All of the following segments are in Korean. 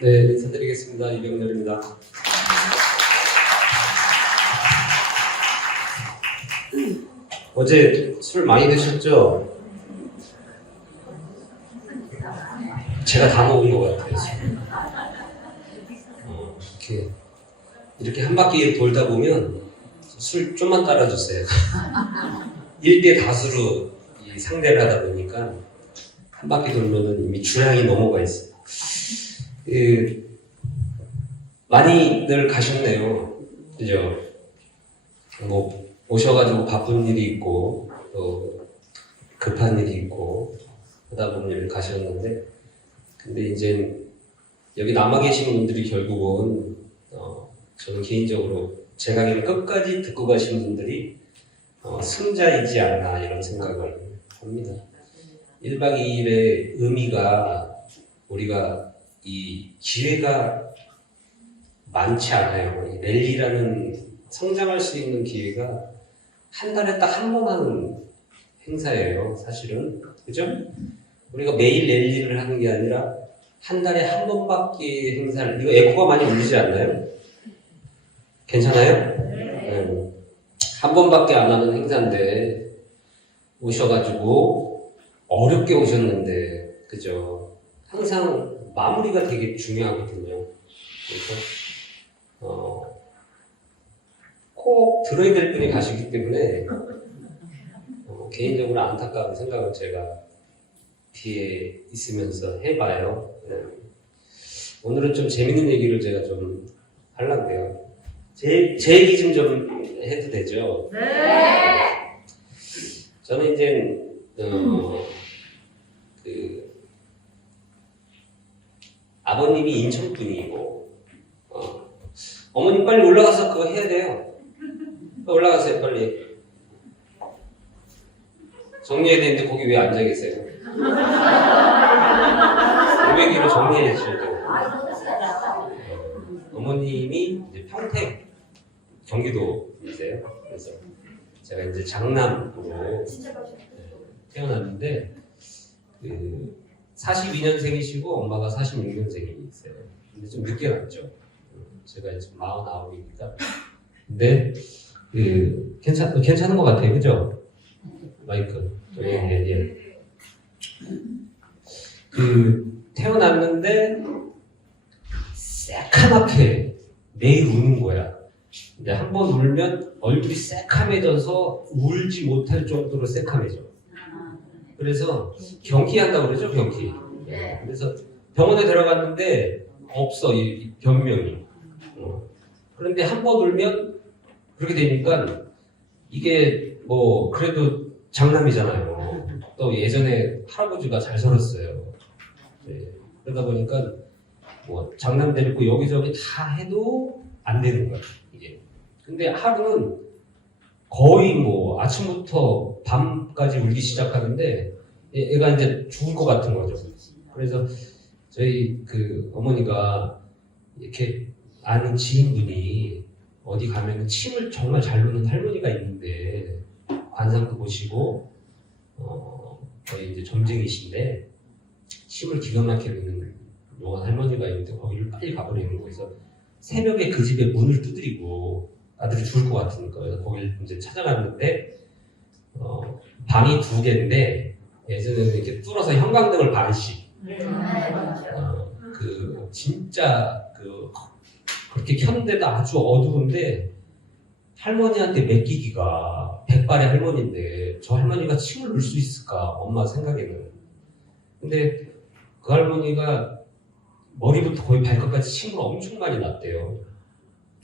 네, 인사드리겠습니다. 이병렬입니다. 어제 술 많이 드셨죠? 제가 다 먹은 것 같아요, 지금. 이렇게 한 바퀴 돌다 보면 술 좀만 따라주세요. 1대 다수로 이 상대를 하다 보니까 한 바퀴 돌면은 이미 주량이 넘어가 있어요. 많이들 가셨네요. 그죠? 뭐, 오셔가지고 바쁜 일이 있고, 또 급한 일이 있고, 하다 보면 가셨는데, 근데 이제 여기 남아 계신 분들이 결국은, 저는 개인적으로 제 강의를 끝까지 듣고 가신 분들이 승자이지 않나 이런 생각을 합니다. 1박 2일의 의미가 우리가 이 기회가 많지 않아요. 이 랠리라는 성장할 수 있는 기회가 한 달에 딱 한 번 하는 행사예요, 사실은. 그죠? 우리가 매일 랠리를 하는 게 아니라 한 달에 한 번밖에 행사를, 이거 에코가 많이 울리지 않나요? 괜찮아요? 네. 한 번밖에 안 하는 행사인데 오셔가지고 어렵게 오셨는데, 그죠? 항상 마무리가 되게 중요하거든요. 그래서 꼭 들어야 될 분이 가시기 때문에 개인적으로 안타까운 생각을 제가 뒤에 있으면서 해봐요. 네. 오늘은 좀 재밌는 얘기를 제가 좀 하려고요. 제 얘기 좀 해도 되죠? 네. 저는 이제 아버님이 인천 분이고 어머님 빨리 올라가서 그거 해야 돼요. 올라가세요, 빨리. 정리해야 되는데 거기 왜 앉아 계세요? 500kg 정리해 주셔야 돼요. 어머님이 이제 평택 경기도이세요. 그래서 제가 이제 장남으로 태어났는데 42년생이시고 엄마가 46년생이세요. 근데 좀 늦게 났죠. 제가 이제 49입니다. 근데 괜찮은 것 같아요, 그죠? 마이크. 예. 태어났는데 새카맣게 매일 우는 거야. 근데 한 번 울면 얼굴이 새카매져서 울지 못할 정도로 새카매져. 그래서 경기한다고 그러죠, 경기. 그래서 병원에 들어갔는데 없어, 이 변명이. 그런데 한 번 울면 그렇게 되니까 이게 뭐 그래도 장남이잖아요. 또 예전에 할아버지가 잘 살았어요. 네. 그러다 보니까 뭐 장남 데리고 여기저기 다 해도 안 되는 거야, 이게. 근데 하루는 거의 뭐 아침부터 밤까지 울기 시작하는데 얘가 이제 죽을 것 같은 거죠. 그래서 저희 어머니가 이렇게 아는 지인분이 어디 가면 침을 정말 잘 놓는 할머니가 있는데 관상도 보시고 거의 이제 점쟁이신데 침을 기가 막히게 놓는 용한 할머니가 있는데 거기를 빨리 가버리는 거예요. 새벽에 그 집에 문을 두드리고 아들이 죽을 것 같으니까 그래서 거기를 이제 찾아갔는데 방이 2개인데 예전에는 이렇게 뚫어서 형광등을 반씩 진짜 그렇게 켰는데도 아주 어두운데 할머니한테 맡기기가 백발의 할머니인데 저 할머니가 침을 넣을 수 있을까 엄마 생각에는. 근데 그 할머니가 머리부터 거의 발끝까지 침을 엄청 많이 났대요.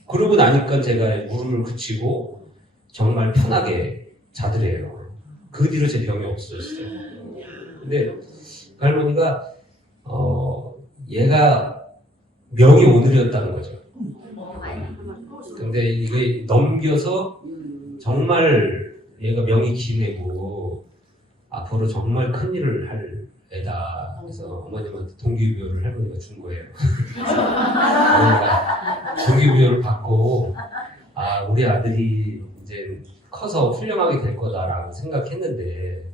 그러고 나니까 제가 무릎을 붙이고 정말 편하게 자더래요. 그 뒤로 제 병이 없어졌어요. 근데 그 할머니가 얘가 명이 오늘이었다는 거죠. 근데 이게 넘겨서 정말 얘가 명이 기내고 앞으로 정말 큰 일을 할 애다. 그래서 어머님한테 동기부여를 할머니가 준 거예요. 어머니가 동기부여를 받고 우리 아들이 이제 커서 훌륭하게 될 거다라고 생각했는데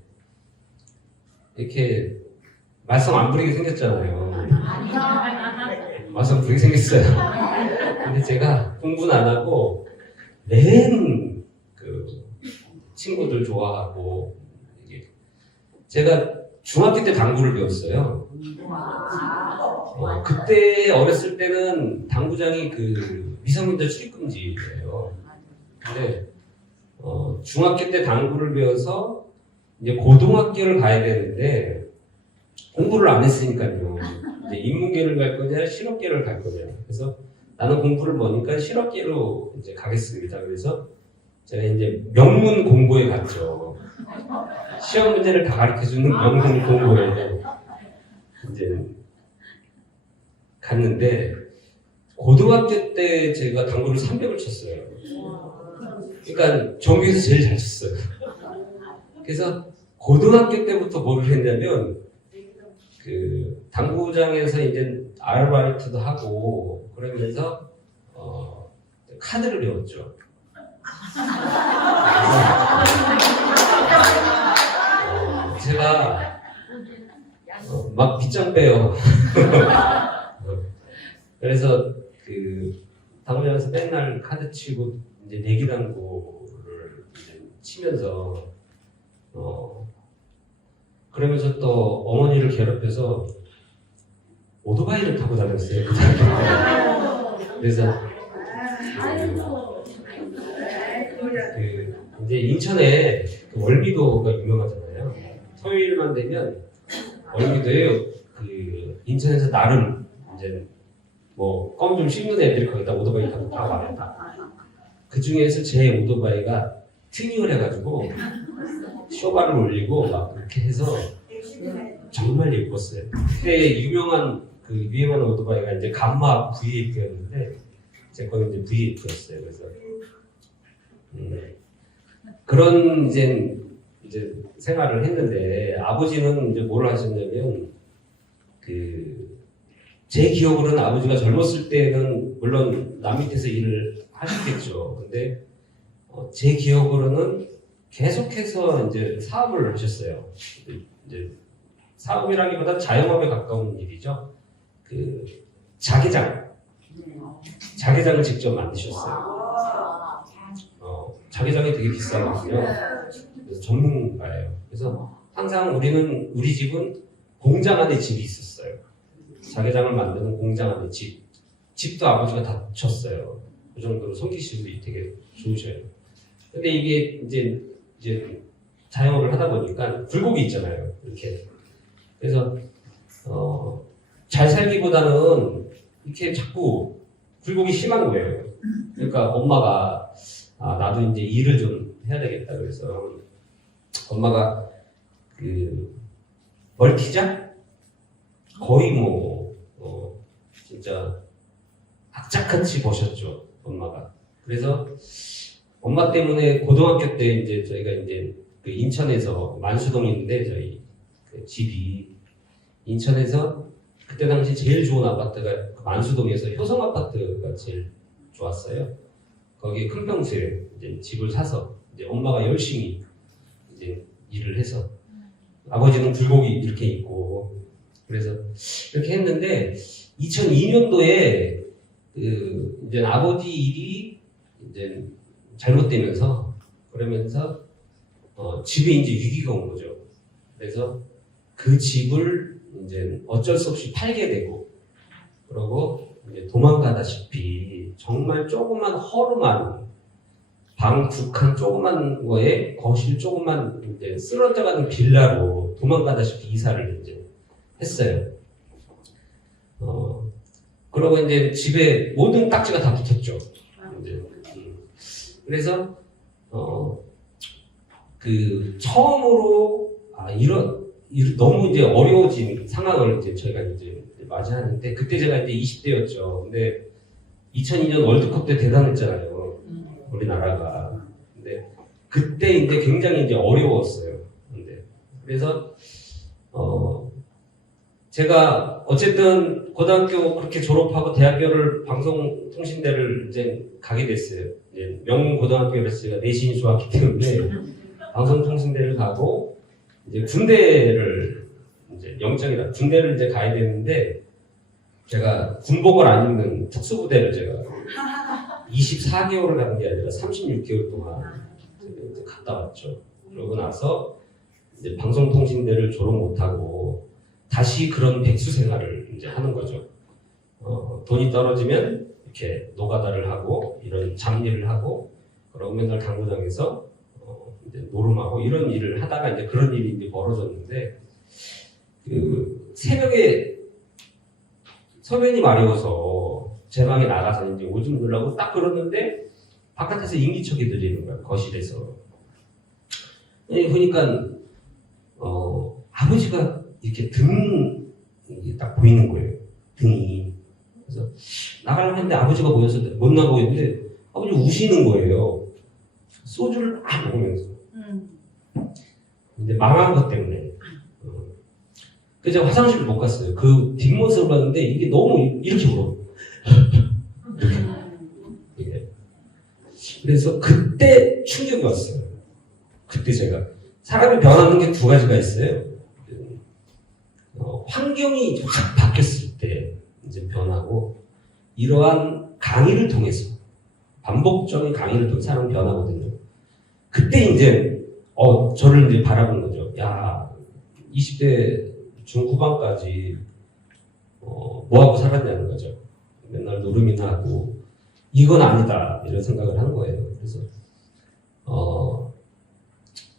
이렇게 말썽 안 부리게 생겼잖아요. 와서 그렇게 생겼어요. 근데 제가 공부는 안 하고 맨 그 친구들 좋아하고 이게 제가 중학교 때 당구를 배웠어요. 그때 어렸을 때는 당구장이 그 미성년자 출입 금지예요. 근데 중학교 때 당구를 배워서 이제 고등학교를 가야 되는데 공부를 안 했으니까요. 이제 인문계를 갈 거냐 실업계를 갈 거냐. 그래서 나는 공부를 뭐니까 실업계로 이제 가겠습니다. 그래서 제가 이제 명문 공고에 갔죠. 시험 문제를 다 가르쳐주는 명문 공고에 이제 갔는데 고등학교 때 제가 당구를 300을 쳤어요. 그러니까 전교에서 제일 잘 쳤어요. 그래서 고등학교 때부터 뭘 했냐면 그 당구장에서 이제 아르바이트도 하고 그러면서 카드를 배웠죠. 제가 막 빗장 빼요. 그래서 그 당구장에서 맨날 카드 치고 이제 내기당구를 이제 치면서 그러면서 또 어머니를 괴롭혀서 오토바이를 타고 다녔어요. 그래서 그 이제 인천에 그 월미도가 유명하잖아요. 토요일만 되면 월미도에 그 인천에서 나름 이제 뭐 껌 좀 씹는 애들이 거기다 오토바이 타고 다 와요. 그 중에서 제 오토바이가 튜닝을 해가지고 쇼바를 올리고 막 그렇게 해서 정말 예뻤어요. 그때 유명한 그 유행하는 오토바이가 이제 감마 VF였는데 제 거는 이제 VF였어요. 그래서 그런 이제 생활을 했는데 아버지는 이제 뭘 하셨냐면 그 제 기억으로는 아버지가 젊었을 때는 물론 남 밑에서 일을 하셨겠죠. 근데 제 기억으로는 계속해서 이제 사업을 하셨어요. 이제 사업이라기보다 자영업에 가까운 일이죠. 그 자개장을 직접 만드셨어요. 자개장이 되게 비싸거든요. 그래서 전문가예요. 그래서 항상 우리 집은 공장 안에 집이 있었어요. 자개장을 만드는 공장 안에 집도 아버지가 다 쳤어요. 그 정도로 손기술이 되게 좋으셔요. 근데 이게 이제 자영업을 하다 보니까 굴곡이 있잖아요. 이렇게. 그래서 잘 살기보다는 이렇게 자꾸 굴곡이 심한 거예요. 그러니까 엄마가 나도 이제 일을 좀 해야 되겠다 그래서 엄마가 그 멀티장 거의 뭐 진짜 악착같이 버셨죠 엄마가. 그래서 엄마 때문에 고등학교 때 이제 저희가 이제 그 인천에서 만수동인데 저희 그 집이 인천에서 그때 당시 제일 좋은 아파트가 그 만수동에서 효성 아파트가 제일 좋았어요. 거기에 큰 평수에 이제 집을 사서 이제 엄마가 열심히 이제 일을 해서 아버지는 굴곡이 이렇게 있고 그래서 이렇게 했는데 2002년도에 그 이제 아버지 일이 이제 잘못되면서 그러면서 집에 이제 위기가 온 거죠. 그래서 그 집을 이제 어쩔 수 없이 팔게 되고 그러고 이제 도망가다시피 정말 조그만 허름한 방 두 칸 조그만 거에 거실 조그만 이제 쓰러져가는 빌라로 도망가다시피 이사를 이제 했어요. 그러고 이제 집에 모든 딱지가 다 붙었죠. 이제, 그래서 그 처음으로 너무 이제 어려워진 상황을 이제 저희가 이제 맞이하는데 그때 제가 이제 20대였죠. 근데 2002년 월드컵 때 대단했잖아요. 우리나라가. 근데 그때 이제 굉장히 이제 어려웠어요. 근데 그래서 제가 어쨌든 고등학교 그렇게 졸업하고 대학교를 방송통신대를 이제 가게 됐어요. 이제 명문 고등학교에서 제가 내신이 좋았기 때문에 방송통신대를 가고 이제 군대를 이제 영장이라 군대를 이제 가야 되는데 제가 군복을 안 입는 특수부대를 제가 24개월을 간 게 아니라 36개월 동안 이제 갔다 왔죠. 그러고 나서 이제 방송통신대를 졸업 못하고 다시 그런 백수 생활을 이제 하는 거죠. 돈이 떨어지면 이렇게 노가다를 하고 이런 잡일을 하고 그러고 맨날 당구장에서 이제 노름하고 이런 일을 하다가 이제 그런 일이 이제 벌어졌는데 그 새벽에 서면이 마려워서 제 방에 나가서 이제 오줌 누려고 딱 그러는데 바깥에서 인기척이 들리는 거야 거실에서. 그러니까 아버지가 이렇게 등이 딱 보이는 거예요. 등이. 그래서 나가려고 했는데 아버지가 보여서 못 나가고 있는데 아버지 우시는 거예요. 소주를 막 먹으면서. 근데 망한 것 때문에. 그래서 제가 화장실을 못 갔어요. 그 뒷모습을 봤는데 이게 너무 이렇게 울어. 이게. 그래서 그때 충격이 왔어요. 그때 제가 사람이 변하는 게 두 가지가 있어요. 환경이 확 바뀌었을 때 이제 변하고 이러한 강의를 통해서 반복적인 강의를 통해 사람이 변하거든요. 그때 이제 저를 이제 바라본 거죠. 야, 20대 중후반까지 뭐하고 살았냐는 거죠. 맨날 노름이나 하고 이건 아니다 이런 생각을 한 거예요. 그래서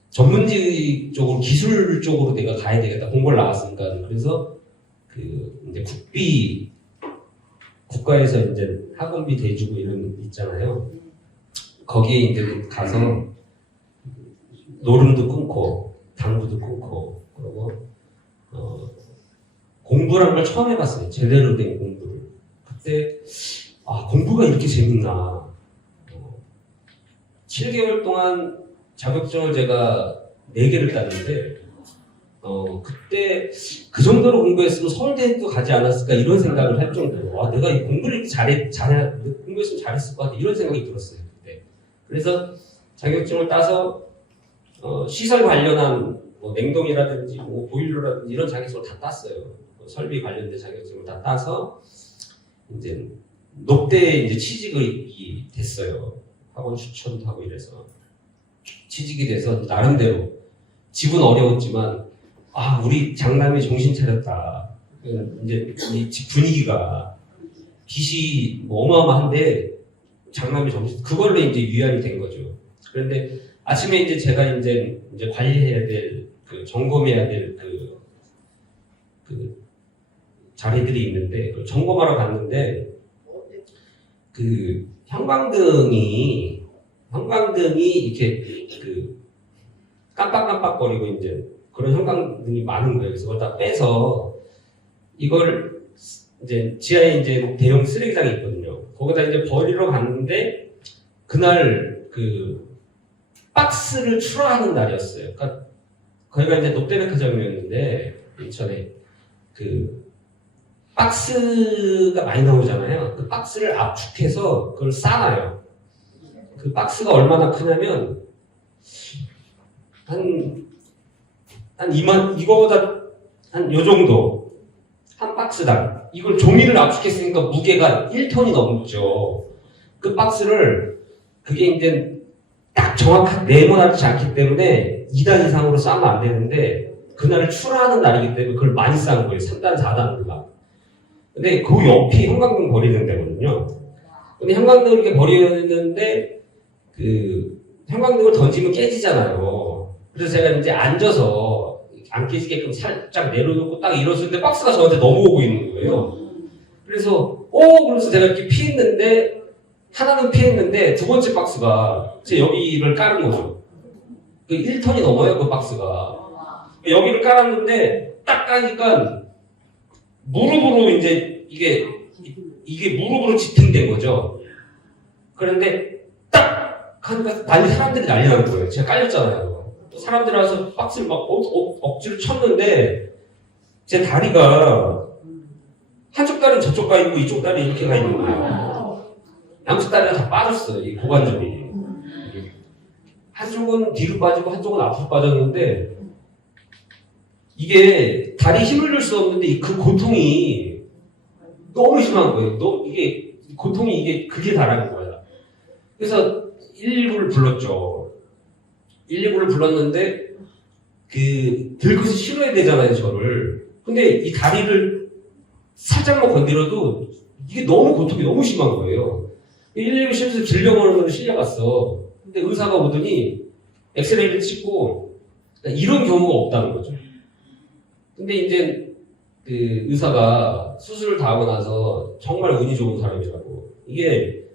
전문직 쪽으로 기술 쪽으로 내가 가야 되겠다. 공부를 나왔으니까. 그래서 그 이제 국가에서 이제 학원비 대주고 이런 있잖아요. 거기에 이제 가서 노름도 끊고 당구도 끊고 그러고 공부라는 걸 처음 해봤어요. 제대로 된 공부를. 그때 공부가 이렇게 재밌나. 7개월 동안 자격증을 제가 4개를 땄는데 그때 그 정도로 공부했으면 서울대도 가지 않았을까 이런 생각을 할 정도로 내가 이 공부를 이렇게 공부했으면 잘했을 것 같아 이런 생각이 들었어요. 그때. 그래서 자격증을 따서 시설 관련한 뭐 냉동이라든지 뭐 보일러라든지 이런 자격증을 다 땄어요. 설비 관련된 자격증을 다 따서 이제 녹대에 이제 취직이 됐어요. 학원 추천도 하고 이래서 취직이 돼서 나름대로 집은 어려웠지만 우리 장남이 정신 차렸다. 이제 이 집 분위기가 빚이 뭐 어마어마한데 장남이 정신 그걸로 이제 위안이 된 거죠. 그런데 아침에 이제 제가 이제 관리해야 될 점검해야 될 그 자리들이 있는데 점검하러 갔는데 그 형광등이 이렇게 깜빡깜빡거리고 이제 그런 형광등이 많은 거예요. 그래서 그걸 다 빼서 이걸 이제 지하에 이제 대형 쓰레기장이 있거든요. 거기다 이제 버리러 갔는데 그날 박스를 출하하는 날이었어요. 그러니까 거기가 이제 롯데백화점이었는데 인천에 박스가 많이 나오잖아요. 그 박스를 압축해서 그걸 싸놔요. 그 박스가 얼마나 크냐면 한 이거보다 한 요 정도 한 박스당 이걸 종이를 압축했으니까 무게가 1톤이 넘죠. 그 박스를 그게 이제 딱 정확하게 네모나지 않기 때문에 2단 이상으로 싸면 안 되는데 그날을 출하하는 날이기 때문에 그걸 많이 싼 거예요. 3단, 4단으로. 근데 그 옆이 형광등 버리는 데거든요. 근데 형광등을 이렇게 버리는데 형광등을 던지면 깨지잖아요. 그래서 제가 이제 앉아서 안 깨지게끔 살짝 내려놓고 딱 일어섰는데 박스가 저한테 넘어오고 있는 거예요. 그래서 그래서 제가 이렇게 피했는데 하나는 피했는데 두 번째 박스가 제 여기를 깔은 거죠. 1톤이 넘어요 그 박스가. 여기를 깔았는데 딱 까니까 무릎으로 이제 이게 무릎으로 지탱된 거죠. 그런데 딱 하니까 사람들이 난리 나는 거예요. 제가 깔렸잖아요. 사람들이 와서 박스를 막 억지로 쳤는데 제 다리가 한쪽 다리는 저쪽 가 있고 이쪽 다리 이렇게 가 있는 거예요. 양쪽 다리가 다 빠졌어요. 이 고관절이. 한쪽은 뒤로 빠지고 한쪽은 앞으로 빠졌는데 이게 다리 힘을 줄 수 없는데 그 고통이 너무 심한 거예요. 이게 고통이 그게 다라는 거야. 그래서 119를 불렀죠. 119를 불렀는데 들것이 실어야 되잖아요, 저를. 근데 이 다리를 살짝만 건드려도 이게 너무 고통이 너무 심한 거예요. 119 실어서 질병원으로 실려갔어. 근데 의사가 오더니 엑스레이를 찍고 이런 경우가 없다는 거죠. 근데 이제 그 의사가 수술을 다 하고 나서 정말 운이 좋은 사람이라고. 이게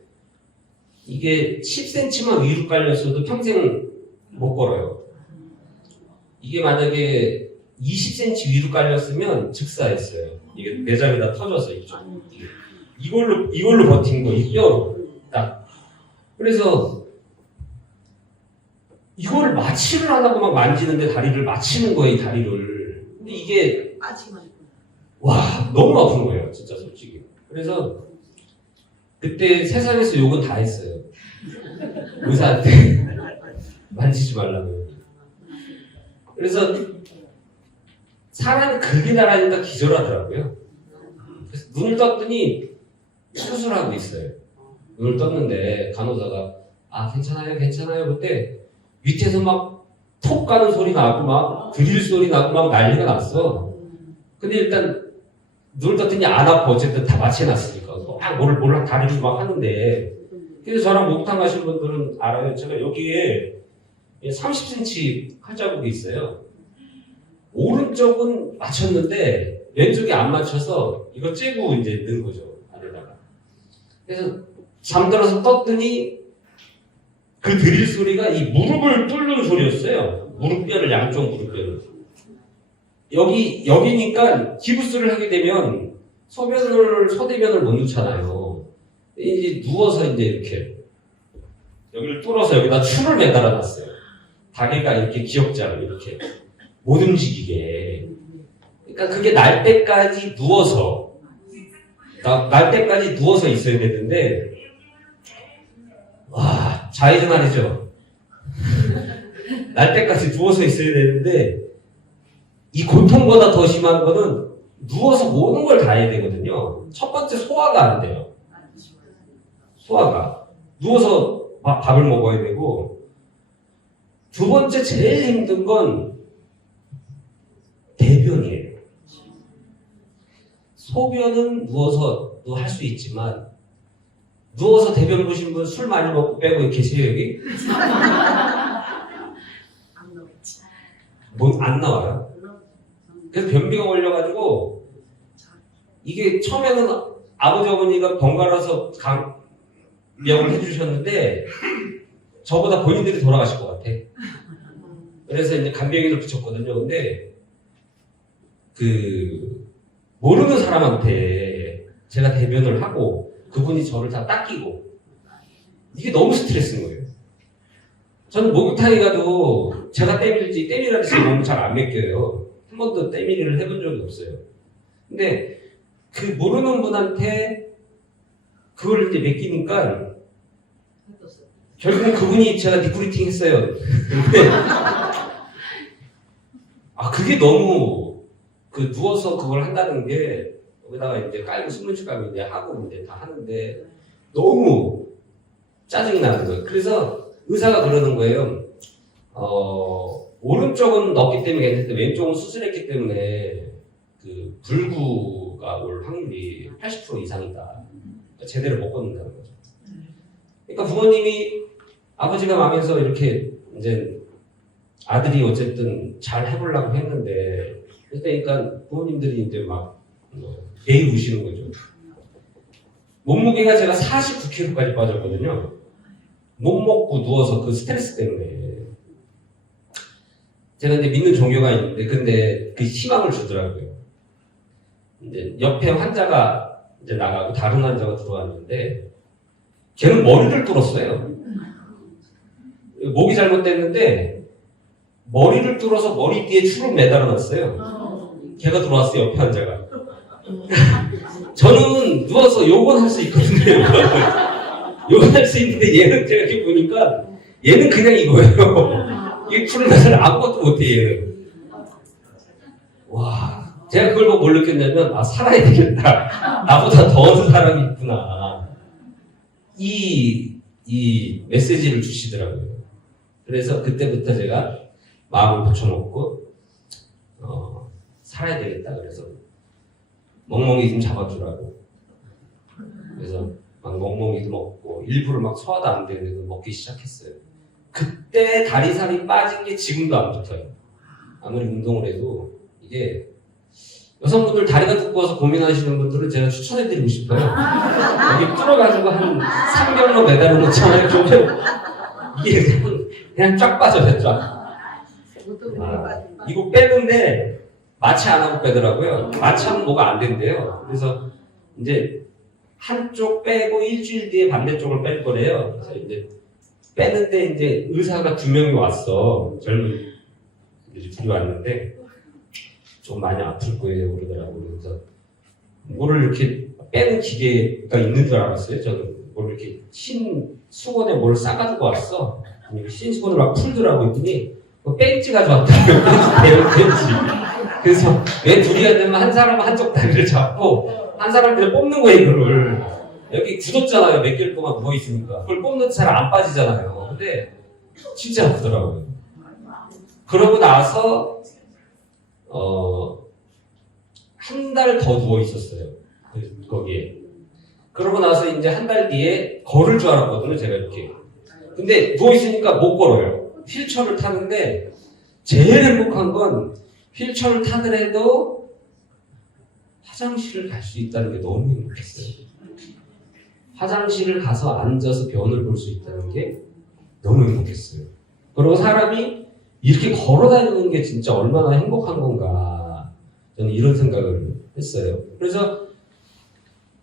10cm만 위로 깔렸어도 평생 못 걸어요. 이게 만약에 20cm 위로 깔렸으면 즉사했어요. 이게 내장이 다 터져서 이걸로 버틴 거, 이 뼈로 딱. 그래서 이거를 마취를 안 하고 막 만지는데 다리를 마치는 거예요, 이 다리를. 근데 이게 와, 너무 아픈 거예요, 진짜 솔직히. 그래서 그때 세상에서 욕은 다 했어요. 의사한테 만지지 말라고. 그래서 사람이 그게 달아니까 기절하더라고요. 그래서 눈을 떴더니 수술하고 있어요. 눈을 떴는데 간호사가 괜찮아요 그때 밑에서 막 톡 가는 소리 나고 막 드릴 소리 나고 막 난리가 났어. 근데 일단 눈을 떴더니 안 아파. 어쨌든 다 마취해놨으니까 막 뭘 다리를 막 하는데. 그래서 저랑 목욕탕 가신 분들은 알아요. 제가 여기에 30cm 칼자국이 있어요. 오른쪽은 맞췄는데 왼쪽이 안 맞춰서 이거 째고 이제 넣은 거죠, 안에다가. 그래서 잠들어서 떴더니 그 드릴 소리가 이 무릎을 뚫는 소리였어요. 무릎뼈를, 양쪽 무릎뼈를. 여기니까 기부스를 하게 되면 서대변을 못 넣잖아요. 이제 누워서 이제 이렇게 여기를 뚫어서 여기다 줄을 매달아 놨어요. 다리가 이렇게 기역자로 이렇게 못 움직이게. 그러니까 그게 날 때까지 누워서 있어야 되는데, 와, 자해지 말이죠. 날 때까지 누워서 있어야 되는데, 이 고통보다 더 심한 거는 누워서 모든 걸 다 해야 되거든요. 첫 번째 소화가 안 돼요. 소화가. 누워서 밥을 먹어야 되고, 두 번째 제일 힘든 건 대변이에요. 소변은 누워서도 할 수 있지만, 누워서 대변 보신 분 술 많이 먹고 빼고 계세요, 여기? 안 나와요? 그래서 변비가 걸려가지고, 이게 처음에는 아버지 어머니가 번갈아서 명을 해주셨는데, 저보다 본인들이 돌아가실 것 같아. 그래서 이제 간병인을 붙였거든요. 근데, 모르는 사람한테 제가 대변을 하고, 그분이 저를 다 닦이고, 이게 너무 스트레스인 거예요. 저는 목욕탕에 가도 제가 때밀라도 제 몸을 잘 안 맡겨요. 한 번도 때밀이를 해본 적이 없어요. 근데 모르는 분한테 그걸 이제 맡기니까 결국은 그분이 제가 리크루팅 했어요. 근데 그게 너무 누워서 그걸 한다는 게 여기다가 이제 깔고 신문지 깔고 이제 하고 이제 다 하는데 너무 짜증이 나는 거예요. 그래서 의사가 그러는 거예요. 오른쪽은 넣었기 때문에 괜찮은데 왼쪽은 수술했기 때문에 불구가 올 확률이 80% 이상이다. 그러니까 제대로 못 걷는다는 거죠. 그러니까 부모님이 아버지가 망해서 이렇게 이제 아들이 어쨌든 잘 해보려고 했는데 그러니까 부모님들이 이제 막 매일 우시는 거죠. 몸무게가 제가 49kg까지 빠졌거든요. 못 먹고 누워서 그 스트레스 때문에. 제가 이제 믿는 종교가 있는데, 근데 그 희망을 주더라고요. 이제 옆에 환자가 이제 나가고 다른 환자가 들어왔는데, 걔는 머리를 뚫었어요. 목이 잘못됐는데, 머리를 뚫어서 머리띠에 줄을 매달아 놨어요. 걔가 들어왔어요, 옆에 환자가. 저는 누워서 욕은 할 수 있거든요. 욕은 할 수 있는데 얘는 제가 이렇게 보니까 얘는 그냥 이거예요. 이 줄을 매달아 아무것도 못해 얘는. 와, 제가 그걸 보고 뭘 느꼈냐면, 아, 살아야 되겠다. 나보다 더 어린 사람이 있구나. 이 메시지를 주시더라고요. 그래서 그때부터 제가 마음을 붙여놓고, 살아야 되겠다. 그래서 멍멍이 좀 잡아주라고. 그래서 막 멍멍이도 먹고, 일부러 막 소화도 안 되는데도 먹기 시작했어요. 그때 다리살이 빠진 게 지금도 안 붙어요. 아무리 운동을 해도 이게 여성분들 다리가 두꺼워서 고민하시는 분들은 제가 추천해드리고 싶어요. 여기 뚫어가지고 한 3개월로 매달아 놓잖아요. 이게 그냥 쫙 빠져요, 쫙. 이거 빼는데 마취 안 하고 빼더라고요. 마취하면 뭐가 안 된대요. 그래서 이제 한쪽 빼고 일주일 뒤에 반대쪽을 뺄 거래요. 그래서 이제 빼는데 이제 의사가 2명이 왔어. 젊은 분들이 둘이 왔는데 좀 많이 아플 거예요 그러더라고요. 그래서 뭐를 이렇게 빼는 기계가 있는 줄 알았어요. 저는 뭘 이렇게 흰 수건에 뭘 싸가지고 왔어. 흰 수건을 막 풀더라고 했더니 벤치 가져왔다고요. 벤치. 그래서 왜 둘이 하냐면 한 사람은 한쪽 다리를 잡고 한 사람을 뽑는 거예요. 이거를 여기 굳었잖아요. 몇 개월 동안 누워있으니까 그걸 뽑는 잘 안 빠지잖아요. 근데 진짜 아프더라고요. 그러고 나서 한 달 더 누워 있었어요. 거기에. 그러고 나서 이제 한 달 뒤에 걸을 줄 알았거든요. 제가 이렇게. 근데 누워 있으니까 못 걸어요. 휠체어를 타는데 제일 행복한 건 휠체어를 타더라도 화장실을 갈 수 있다는 게 너무 행복했어요. 화장실을 가서 앉아서 변을 볼 수 있다는 게 너무 행복했어요. 그리고 사람이 이렇게 걸어 다니는 게 진짜 얼마나 행복한 건가 저는 이런 생각을 했어요. 그래서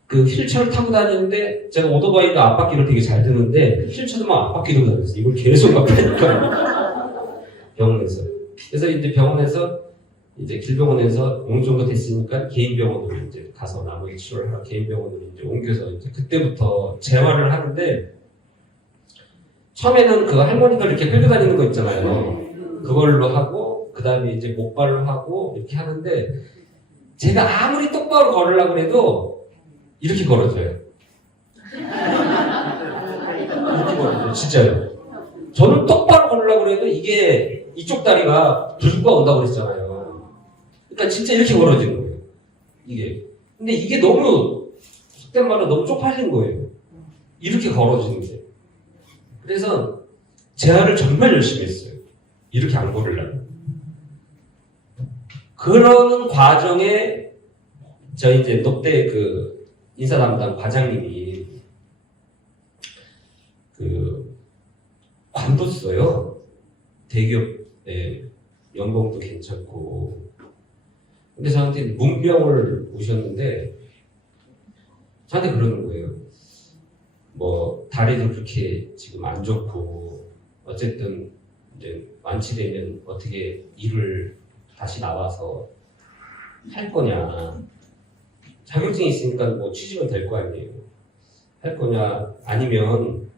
그 휠체어를 타고 다니는데 제가 오토바이도 앞바퀴를 되게 잘 드는데 휠체어도 막 앞바퀴도 다녔어요. 이걸 계속 막 하니까 병원에서. 그래서 이제 병원에서 이제 길병원에서 어느 정도 됐으니까 개인 병원으로 이제 가서 나머지 치료를 하러 개인 병원으로 이제 옮겨서 이제 그때부터 재활을 하는데 처음에는 그 할머니가 이렇게 끌고 다니는 거 있잖아요. 그걸로 하고 그 다음에 이제 목발로 하고 이렇게 하는데 제가 아무리 똑바로 걸으려고 해도 이렇게 걸어져요. 이렇게 걸어져요. 진짜요. 저는 똑바로 걸으려고 해도 이게 이쪽 다리가 불구가 온다고 그랬잖아요. 그러니까 진짜 이렇게 걸어지는 거예요. 이게. 근데 이게 너무 속된 말로 너무 쪽팔린 거예요. 이렇게 걸어지는데. 그래서 재활을 정말 열심히 했어요. 이렇게 안 걸으려고. 그러는 과정에 저희 이제 롯데 그 인사 담당 과장님이 그 관뒀어요. 대기업에 연봉도 괜찮고. 근데 저한테 문병을 오셨는데 저한테 그러는 거예요. 뭐 다리도 그렇게 지금 안 좋고 어쨌든 이제 완치되면 어떻게 일을 다시 나와서 할 거냐. 자격증이 있으니까 뭐 취직은 될 거 아니에요. 할 거냐 아니면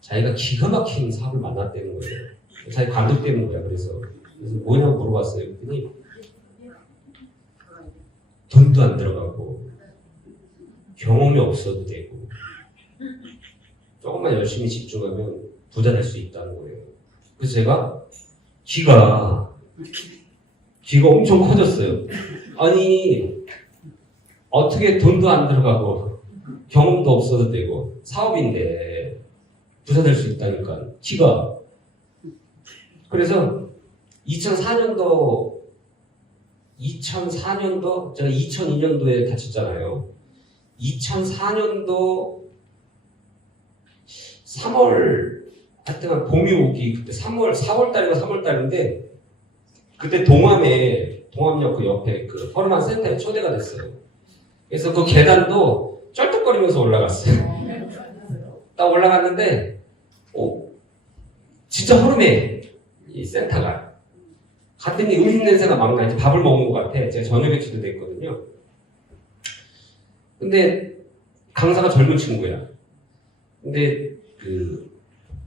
자기가 기가 막힌 사업을 만났다는 거예요. 자기 관뒀다는 거야. 그래서 뭐냐고 물어봤어요. 그랬더니 돈도 안 들어가고 경험이 없어도 되고 조금만 열심히 집중하면 부자 될 수 있다는 거예요. 그래서 제가 귀가 엄청 커졌어요. 아니 어떻게 돈도 안 들어가고 경험도 없어도 되고 사업인데 부자 될 수 있다니까 귀가. 그래서 2004년도 제가 2002년도에 다쳤잖아요. 2004년도 3월 하여튼 봄이 오기 그때 4월달인가 3월달인데 그때 동암역 그 옆에 그 허름한 센터에 초대가 됐어요. 그래서 그 계단도 쩔뚝거리면서 올라갔어요. 딱 올라갔는데 진짜 허름해 이 센터가. 갔더니 음식 냄새가 막 나. 이제 밥을 먹은 것 같아. 제가 저녁에 초대됐거든요. 근데 강사가 젊은 친구야. 근데 그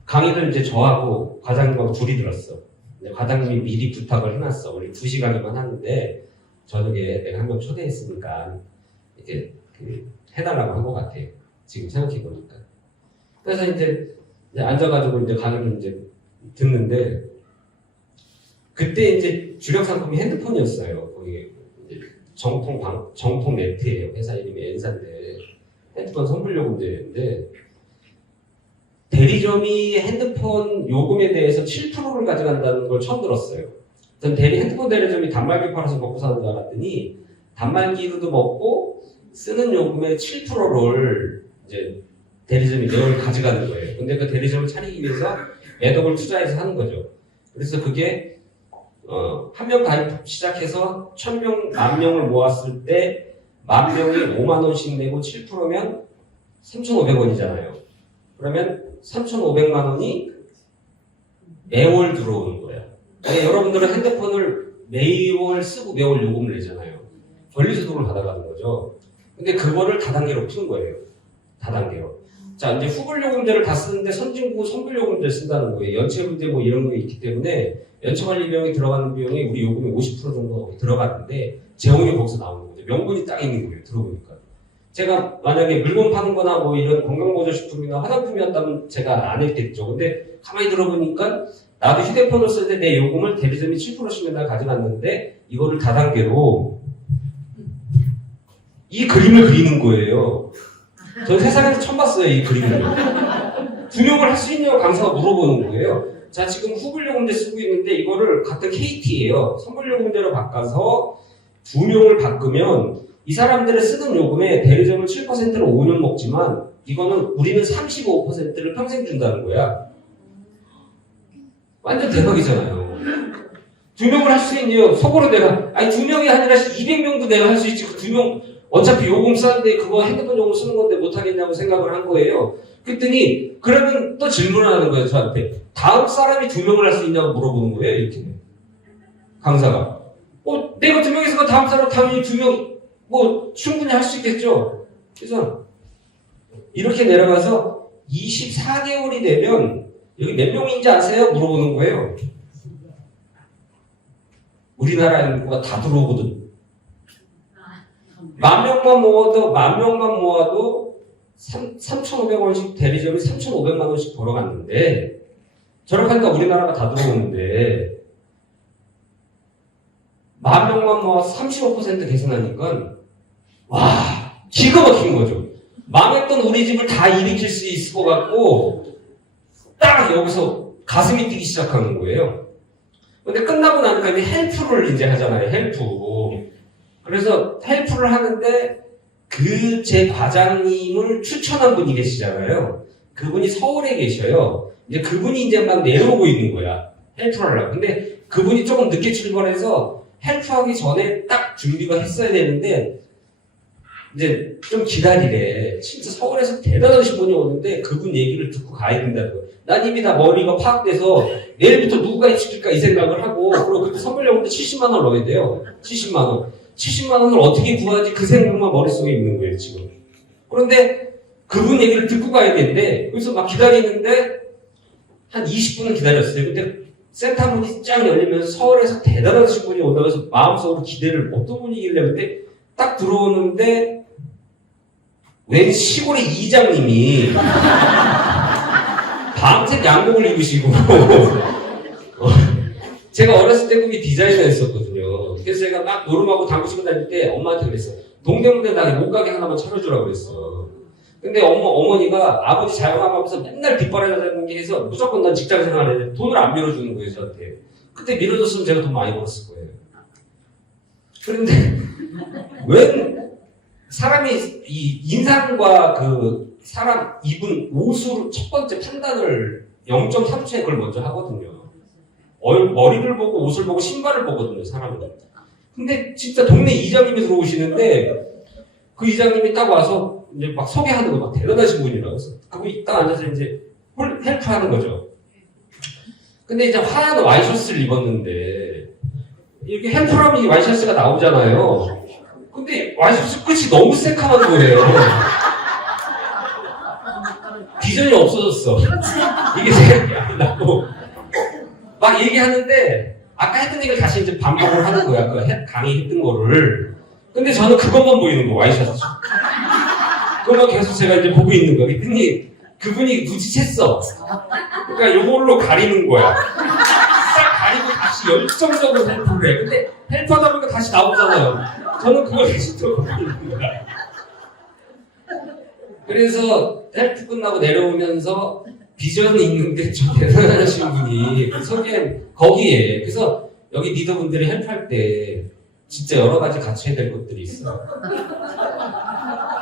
강의를 이제 저하고 과장님하고 둘이 들었어. 과장님이 미리 부탁을 해놨어. 원래 2시간이면 하는데 저녁에 내가 한 명 초대했으니까 이렇게 해달라고 한 것 같아요. 지금 생각해 보니까. 그래서 이제 앉아가지고 이제 강의를 이제 듣는데 그때 이제 주력 상품이 핸드폰이었어요. 거기 이제 정통 네트예요. 회사 이름이 엔사인데 핸드폰 선불 요금제인데 대리점이 핸드폰 요금에 대해서 7%를 가져간다는 걸 처음 들었어요. 전 핸드폰 대리점이 단말기 팔아서 먹고 사는 줄 알았더니 단말기로도 먹고 쓰는 요금의 7%를 이제 대리점이 매월 가져가는 거예요. 근데 그 대리점을 차리기 위해서 매덕을 투자해서 하는 거죠. 그래서 그게 한 명 가입 시작해서 1000명, 10,000명을 모았을 때 10,000명이 5만 원씩 내고 7%면 3,500원이잖아요. 그러면 3,500만 원이 매월 들어오는 거예요. 그러니까 여러분들은 핸드폰을 매월 쓰고 매월 요금을 내잖아요. 권리소득을 받아가는 거죠. 근데 그거를 다단계로 푸는 거예요. 다단계로. 자, 이제 후불요금제를 다 쓰는데 선진국 선불요금제를 쓴다는 거예요. 연체분제 뭐 이런 게 있기 때문에 연체관리 비용이 들어가는 비용이 우리 요금의 50% 정도 들어가는데 재원이 거기서 나오는 거죠. 명분이 딱 있는 거예요. 들어보니까. 제가 만약에 물건 파는 거나 뭐 이런 건강보조식품이나 화장품이었다면 제가 안 했겠죠. 근데 가만히 들어보니까 나도 휴대폰을 쓸 때 내 요금을 대리점이 7%씩 맨날 가져갔는데 이거를 다단계로 이 그림을 그리는 거예요. 전 세상에서 처음 봤어요, 이 그림을. 분용을 할 수 있냐고 강사가 물어보는 거예요. 자, 지금 후불요금제 쓰고 있는데 이거를 같은 KT예요. 선불요금제로 바꿔서 두 명을 바꾸면 이 사람들의 쓰는 요금에 대리점은 7%를 5년 먹지만 이거는 우리는 35%를 평생 준다는 거야. 완전 대박이잖아요. 두 명을 할 수 있네요. 속으로 내가 아니 두 명이 아니라 200명도 내가 할 수 있지. 그 두 명 어차피 요금 싸는데 그거 핸드폰 요금 쓰는 건데 못하겠냐고 생각을 한 거예요. 그랬더니 그러면 또 질문을 하는 거예요. 저한테. 다음 사람이 두 명을 할 수 있냐고 물어보는 거예요. 이렇게. 강사가. 내가 두 명에서 다음 사람 당연히 두 명 뭐 충분히 할 수 있겠죠. 그래서 이렇게 내려가서 24개월이 되면 여기 몇 명인지 아세요? 물어보는 거예요. 우리나라 인구가 다 들어오거든. 10,000명만 모아도 3,500원씩 대리점이 3,500만 원씩 벌어갔는데 저렇게 하니까 우리나라가 다 들어오는데 10,000명만 모아서 35% 계산하니까 와 기가 막힌 거죠. 망했던 우리 집을 다 일으킬 수 있을 것 같고 딱 여기서 가슴이 뛰기 시작하는 거예요. 근데 끝나고 나니까 이제 헬프를 이제 하잖아요. 헬프. 그래서 헬프를 하는데 그 제 과장님을 추천한 분이 계시잖아요. 그분이 서울에 계셔요. 이제 그분이 이제 막 내려오고 있는 거야. 헬프를 하려고. 근데 그분이 조금 늦게 출발해서 헬프하기 전에 딱 준비가 했어야 되는데 이제 좀 기다리래. 진짜 서울에서 대단하신 분이 오는데 그분 얘기를 듣고 가야 된다고. 난 이미 다 머리가 파악돼서 내일부터 누가 해줄까 이 생각을 하고 그리고 그때 선물용인데 70만 원 넣어야 돼요. 70만 원. 70만 원을 어떻게 구하지 그 생각만 머릿속에 있는 거예요 지금. 그런데 그분 얘기를 듣고 가야 되는데 그래서 막 기다리는데 한 20분을 기다렸어요. 근데 센터 문이 쫙 열리면서 서울에서 대단하신 분이 온다고 해서 마음속으로 기대를 어떤 분이길래 근데 딱 들어오는데 웬 시골의 이장님이 밤새 양복을 입으시고 제가 어렸을 때 꿈이 디자이너였었거든요. 그래서 제가 막 노름하고 당구 치고 다닐 때 엄마한테 그랬어. 동대문에 나게 못 가게 하나만 차려주라고 그랬어. 근데 어머니가 아버지 자영업하면서 맨날 뒷바라지는 게 해서 무조건 난 직장 생활을 해. 돈을 안 밀어주는 거예요 저한테. 그때 밀어줬으면 제가 돈 많이 벌었을 거예요. 그런데 웬 사람이 이 인상과 그 사람 입은 옷으로 첫 번째 판단을 0.3초에 그걸 먼저 하거든요. 머리를 보고 옷을 보고 신발을 보거든요, 사람은. 근데 진짜 동네 이장님이 들어오시는데 그 이장님이 딱 와서 이제 막 소개하는 거 막 대단하신 분이라고 해서 그분이 딱 앉아서 이제 헬프하는 거죠. 근데 이제 화한 와이셔츠를 입었는데 이렇게 헬프하면 이 와이셔츠가 나오잖아요. 근데 와이셔츠 끝이 너무 새카만 거예요. 비전이 없어졌어. 이게 생각이 안 나고 막 얘기하는데 아까 했던 얘기를 다시 이제 반복을 하는 거야. 그 강의했던 거를. 근데 저는 그것만 보이는 거, 와이셔츠. 그것만 계속 제가 이제 보고 있는 거야. 그랬더니 그분이 눈치챘어. 그러니까 요걸로 가리는 거야. 싹 가리고 다시 열정적으로 헬프를 해. 근데 헬프하다 보니까 다시 나오잖아요. 저는 그걸 계속 보고 있는 거야. 그래서 헬프 끝나고 내려오면서 비전이 있는데 좀 대단하신 분이 거기에 그래서 여기 리더분들이 헬프할 때 진짜 여러 가지 갖춰야 될 것들이 있어요.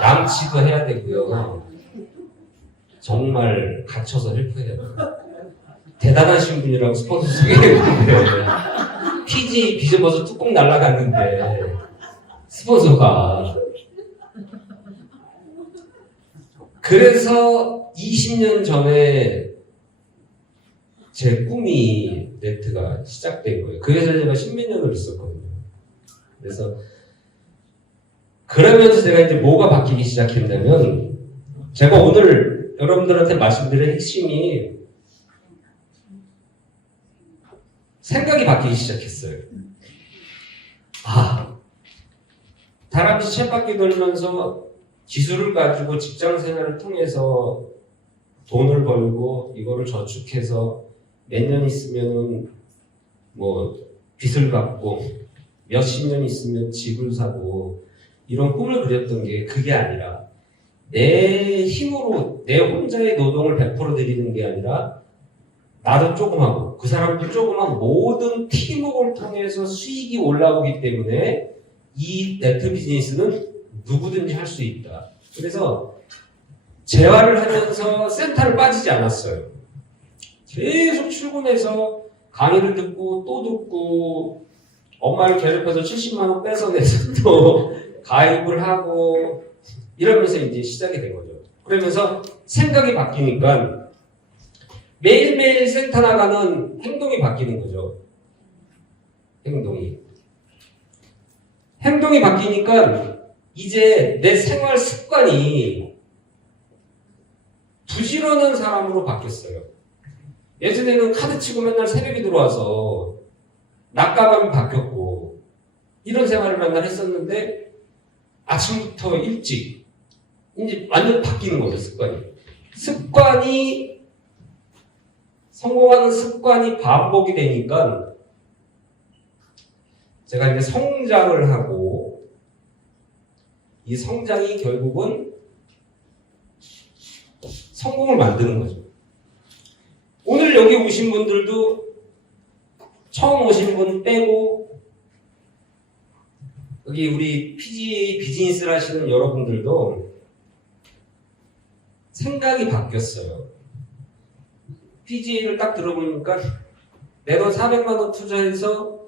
양치도 해야 되고요. 정말 갖춰서 헬프해야 돼요. 대단하신 분이라고 스폰서 소개했는데 PG 비전 버섯 뚜껑 날라갔는데 스폰서가 그래서 20년 전에 제 꿈이 네트가 시작된 거예요. 그 회사에 제가 10몇 년을 있었거든요. 그래서 그러면서 제가 이제 뭐가 바뀌기 시작했냐면 제가 오늘 여러분들한테 말씀드릴 핵심이 생각이 바뀌기 시작했어요. 다람쥐 쳇바퀴 돌면서 기술을 가지고 직장 생활을 통해서 돈을 벌고 이거를 저축해서 몇 년 있으면은 뭐 빚을 갚고 몇십 년 있으면 집을 사고 이런 꿈을 그렸던 게 그게 아니라 내 힘으로 내 혼자의 노동을 100% 드리는 게 아니라 나도 조금 하고 그 사람도 조금 하고 모든 팀워크를 통해서 수익이 올라오기 때문에 이 네트 비즈니스는 누구든지 할 수 있다. 그래서 재활을 하면서 센터를 빠지지 않았어요. 계속 출근해서 강의를 듣고 또 듣고 엄마를 괴롭혀서 70만 원 뺏어내서 또 가입을 하고 이러면서 이제 시작이 된 거죠. 그러면서 생각이 바뀌니까 매일매일 센터 나가는 행동이 바뀌는 거죠. 행동이 바뀌니까 이제 내 생활 습관이 부지런한 사람으로 바뀌었어요. 예전에는 카드 치고 맨날 새벽에 들어와서 낮가방이 바뀌었고 이런 생활을 맨날 했었는데 아침부터 일찍 이제 완전 바뀌는 거죠. 습관이 성공하는 습관이 반복이 되니까 제가 이제 성장을 하고 이 성장이 결국은 성공을 만드는 거죠. 오늘 여기 오신 분들도 처음 오신 분 빼고 여기 우리 PG 비즈니스를 하시는 여러분들도 생각이 바뀌었어요. PG를 딱 들어보니까 내 돈 400만 원 투자해서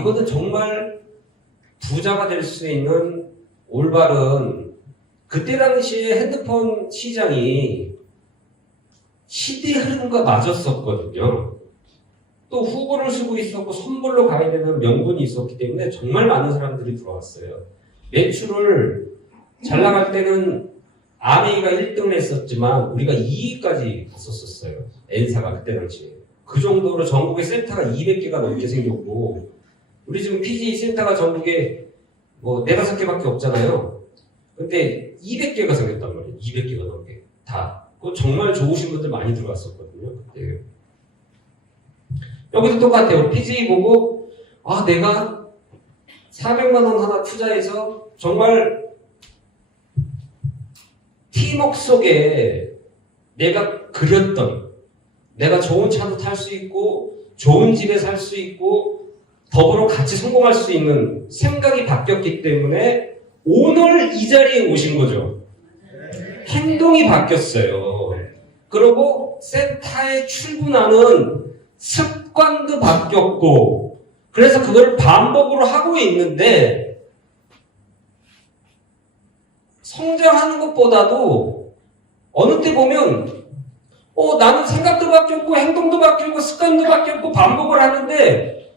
이거는 정말 부자가 될 수 있는 올바른 그때 당시에 핸드폰 시장이 시대의 흐름과 맞았었거든요. 또 후보를 쓰고 있었고 선물로 가야 되는 명분이 있었기 때문에 정말 많은 사람들이 들어왔어요. 매출을 잘 나갈 때는 아메이가 1등을 했었지만 우리가 2위까지 갔었어요. N사가 그때 당시에. 그 정도로 전국에 센터가 200개가 넘게 생겼고 우리 지금 PG 센터가 전국에 뭐 4-5개밖에 없잖아요. 근데 200개가 생겼단 말이에요. 200개가 넘게. 다. 정말 좋으신 분들 많이 들어왔었거든요. 그때. 여기도 똑같아요. PG 보고 내가 400만 원 하나 투자해서 정말 팀워크 속에 내가 그렸던 내가 좋은 차도 탈 수 있고 좋은 집에 살 수 있고 더불어 같이 성공할 수 있는 생각이 바뀌었기 때문에 오늘 이 자리에 오신 거죠. 행동이 바뀌었어요. 그리고 센터에 출근하는 습관도 바뀌었고 그래서 그걸 반복으로 하고 있는데 성장하는 것보다도 어느 때 보면 나는 생각도 바뀌었고 행동도 바뀌었고 습관도 바뀌었고 반복을 하는데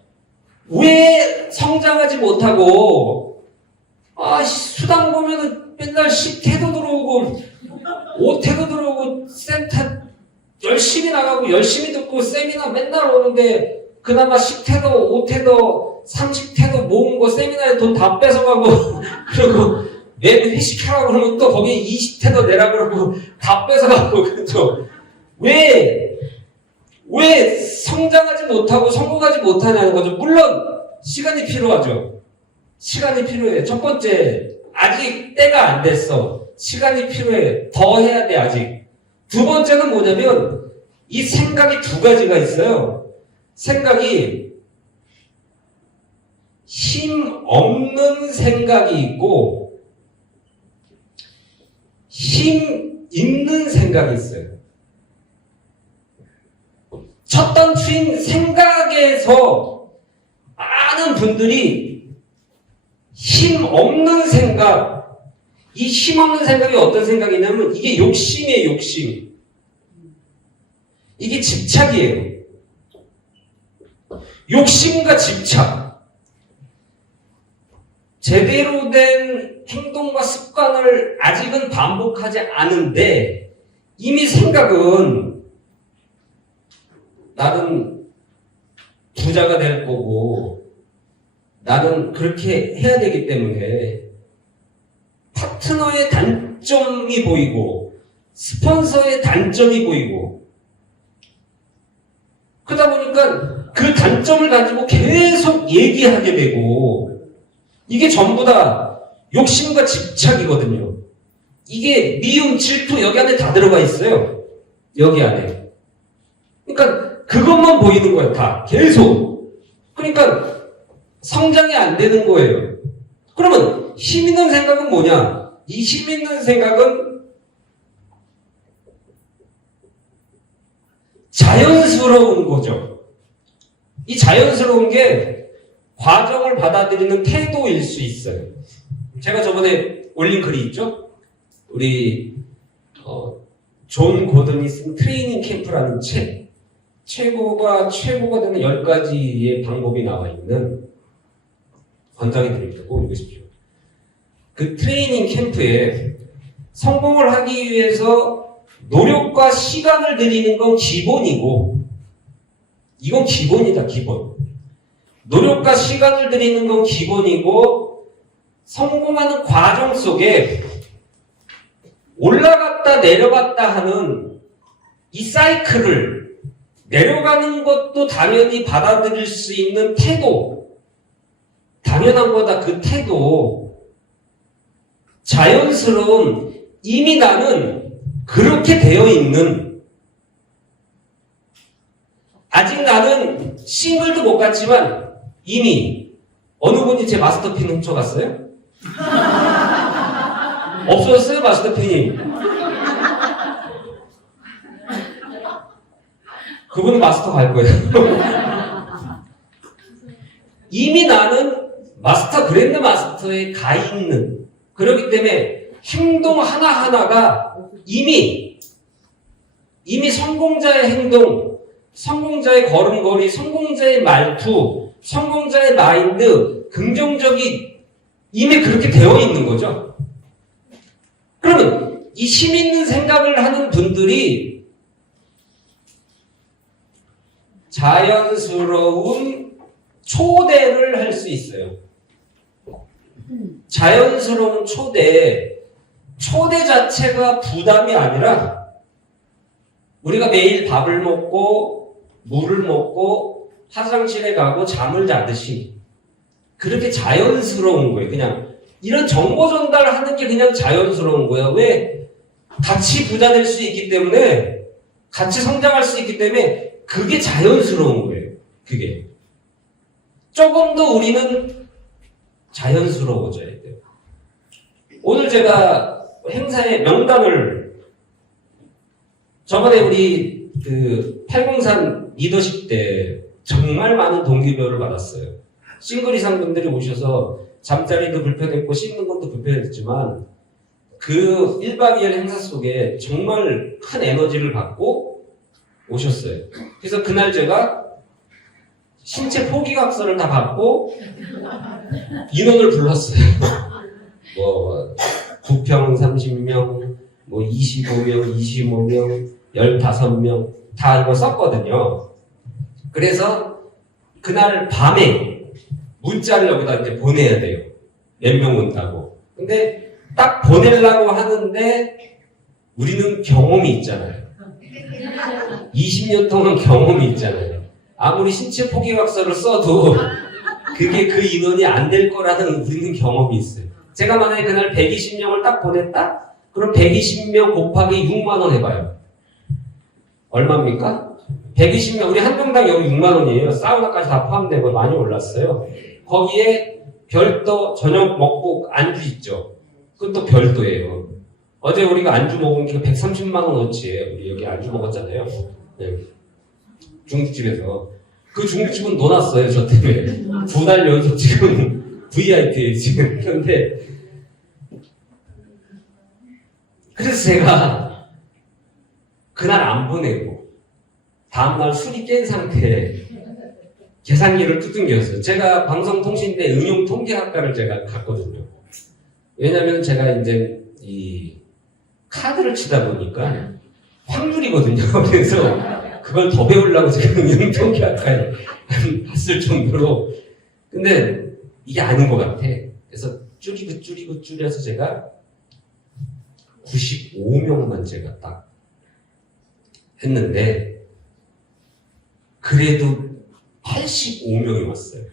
왜 성장하지 못하고 수당 보면은 맨날 10태도 들어오고 5태도 들어오고 센터 열심히 나가고 열심히 듣고 세미나 맨날 오는데 그나마 10태도, 5태도, 30태도 모은 거 세미나에 돈 다 뺏어가고 그리고 매일 회식하라고 그러면 또 거기에 20태도 내라 그러고 다 뺏어가고 그렇죠. 왜 성장하지 못하고 성공하지 못하냐는 거죠. 물론 시간이 필요하죠. 시간이 필요해. 첫 번째, 아직 때가 안 됐어. 시간이 필요해. 더 해야 돼, 아직. 두 번째는 뭐냐면 이 생각이 두 가지가 있어요. 생각이 힘 없는 생각이 있고 힘 있는 생각이 있어요. 첫 단추인 생각에서 많은 분들이 힘 없는 생각, 이 힘 없는 생각이 어떤 생각이냐면 이게 욕심이에요, 욕심. 이게 집착이에요. 욕심과 집착. 제대로 된 행동과 습관을 아직은 반복하지 않은데 이미 생각은 나는 부자가 될 거고 나는 그렇게 해야 되기 때문에 파트너의 단점이 보이고 스폰서의 단점이 보이고 그러다 보니까 그 단점을 가지고 계속 얘기하게 되고 이게 전부 다 욕심과 집착이거든요. 이게 미움, 질투 여기 안에 다 들어가 있어요. 여기 안에. 그러니까 그것만 보이는 거예요. 다. 계속. 그러니까 성장이 안 되는 거예요. 그러면 힘 있는 생각은 뭐냐? 이 힘 있는 생각은 자연스러운 거죠. 이 자연스러운 게 과정을 받아들이는 태도일 수 있어요. 제가 저번에 올린 글이 있죠? 우리 존 고든이 쓴 트레이닝 캠프라는 책. 최고가 되는 10가지의 방법이 나와 있는 권장해 드립니다. 꼭 읽으십시오. 그 트레이닝 캠프에 성공을 하기 위해서 노력과 시간을 들이는 건 기본이고 이건 기본이다, 기본. 노력과 시간을 들이는 건 기본이고 성공하는 과정 속에 올라갔다 내려갔다 하는 이 사이클을 내려가는 것도 당연히 받아들일 수 있는 태도, 당연한 거다. 그 태도, 자연스러운, 이미 나는 그렇게 되어 있는, 아직 나는 싱글도 못 갔지만 이미 어느 분이 제 마스터핀 훔쳐갔어요? 없어졌어요, 마스터핀이. 그분은 마스터 갈 거예요. 이미 나는 그랜드 마스터에 가 있는, 그렇기 때문에 행동 하나하나가 이미 성공자의 행동, 성공자의 걸음걸이, 성공자의 말투, 성공자의 마인드, 긍정적이 이미 그렇게 되어 있는 거죠. 그러면 이 힘 있는 생각을 하는 분들이 자연스러운 초대를 할 수 있어요. 자연스러운 초대 자체가 부담이 아니라 우리가 매일 밥을 먹고 물을 먹고 화장실에 가고 잠을 자듯이 그렇게 자연스러운 거예요. 그냥 이런 정보 전달하는 게 그냥 자연스러운 거예요. 왜? 같이 부자 될 수 있기 때문에, 같이 성장할 수 있기 때문에 그게 자연스러운 거예요. 그게. 조금 더 우리는 자연스러워져야 돼요. 오늘 제가 행사의 명단을 저번에 우리 803 리더십 때 정말 많은 동기부여를 받았어요. 싱글 이상 분들이 오셔서 잠자리도 불편했고 씻는 것도 불편했지만 그 1박 2일 행사 속에 정말 큰 에너지를 받고 오셨어요. 그래서 그날 제가 신체 포기각서를 다 받고 인원을 불렀어요. 뭐 9평 30명, 뭐 25명, 25명, 15명 다 이거 썼거든요. 그래서 그날 밤에 문자를 여기다 이제 보내야 돼요. 몇 명 온다고. 근데 딱 보내려고 하는데 우리는 경험이 있잖아요. 20년 동안 경험이 있잖아요. 아무리 신체 포기각서를 써도 그게 그 인원이 안 될 거라는 우리는 경험이 있어요. 제가 만약에 그날 120명을 딱 보냈다? 그럼 120명 곱하기 6만 원 해봐요. 얼마입니까? 120명, 우리 한 명당 여기 6만 원이에요. 사우나까지 다 포함되고 많이 올랐어요. 거기에 별도 저녁 먹고 안주 있죠. 그것도 별도예요. 어제 우리가 안주 먹은 게 130만 원어치예요. 우리 여기 안주 먹었잖아요. 네. 중국집에서. 그 중국집은 넣어놨어요, 저 때문에. 2달 연속 지금 VIP에 지금. 그런데 그래서 제가 그날 안 보내고 다음날 술이 깬 상태에 계산기를 두둥겼어요. 제가 방송통신대 응용통계학과를 제가 갔거든요. 왜냐면 제가 이제 이 카드를 치다 보니까 확률이거든요. 그래서 그걸 더 배우려고 제가 응용통계학과에 갔을 정도로. 근데 이게 아닌 것 같아. 그래서 줄여서 제가 95명만 제가 딱 했는데 그래도 85명이 왔어요.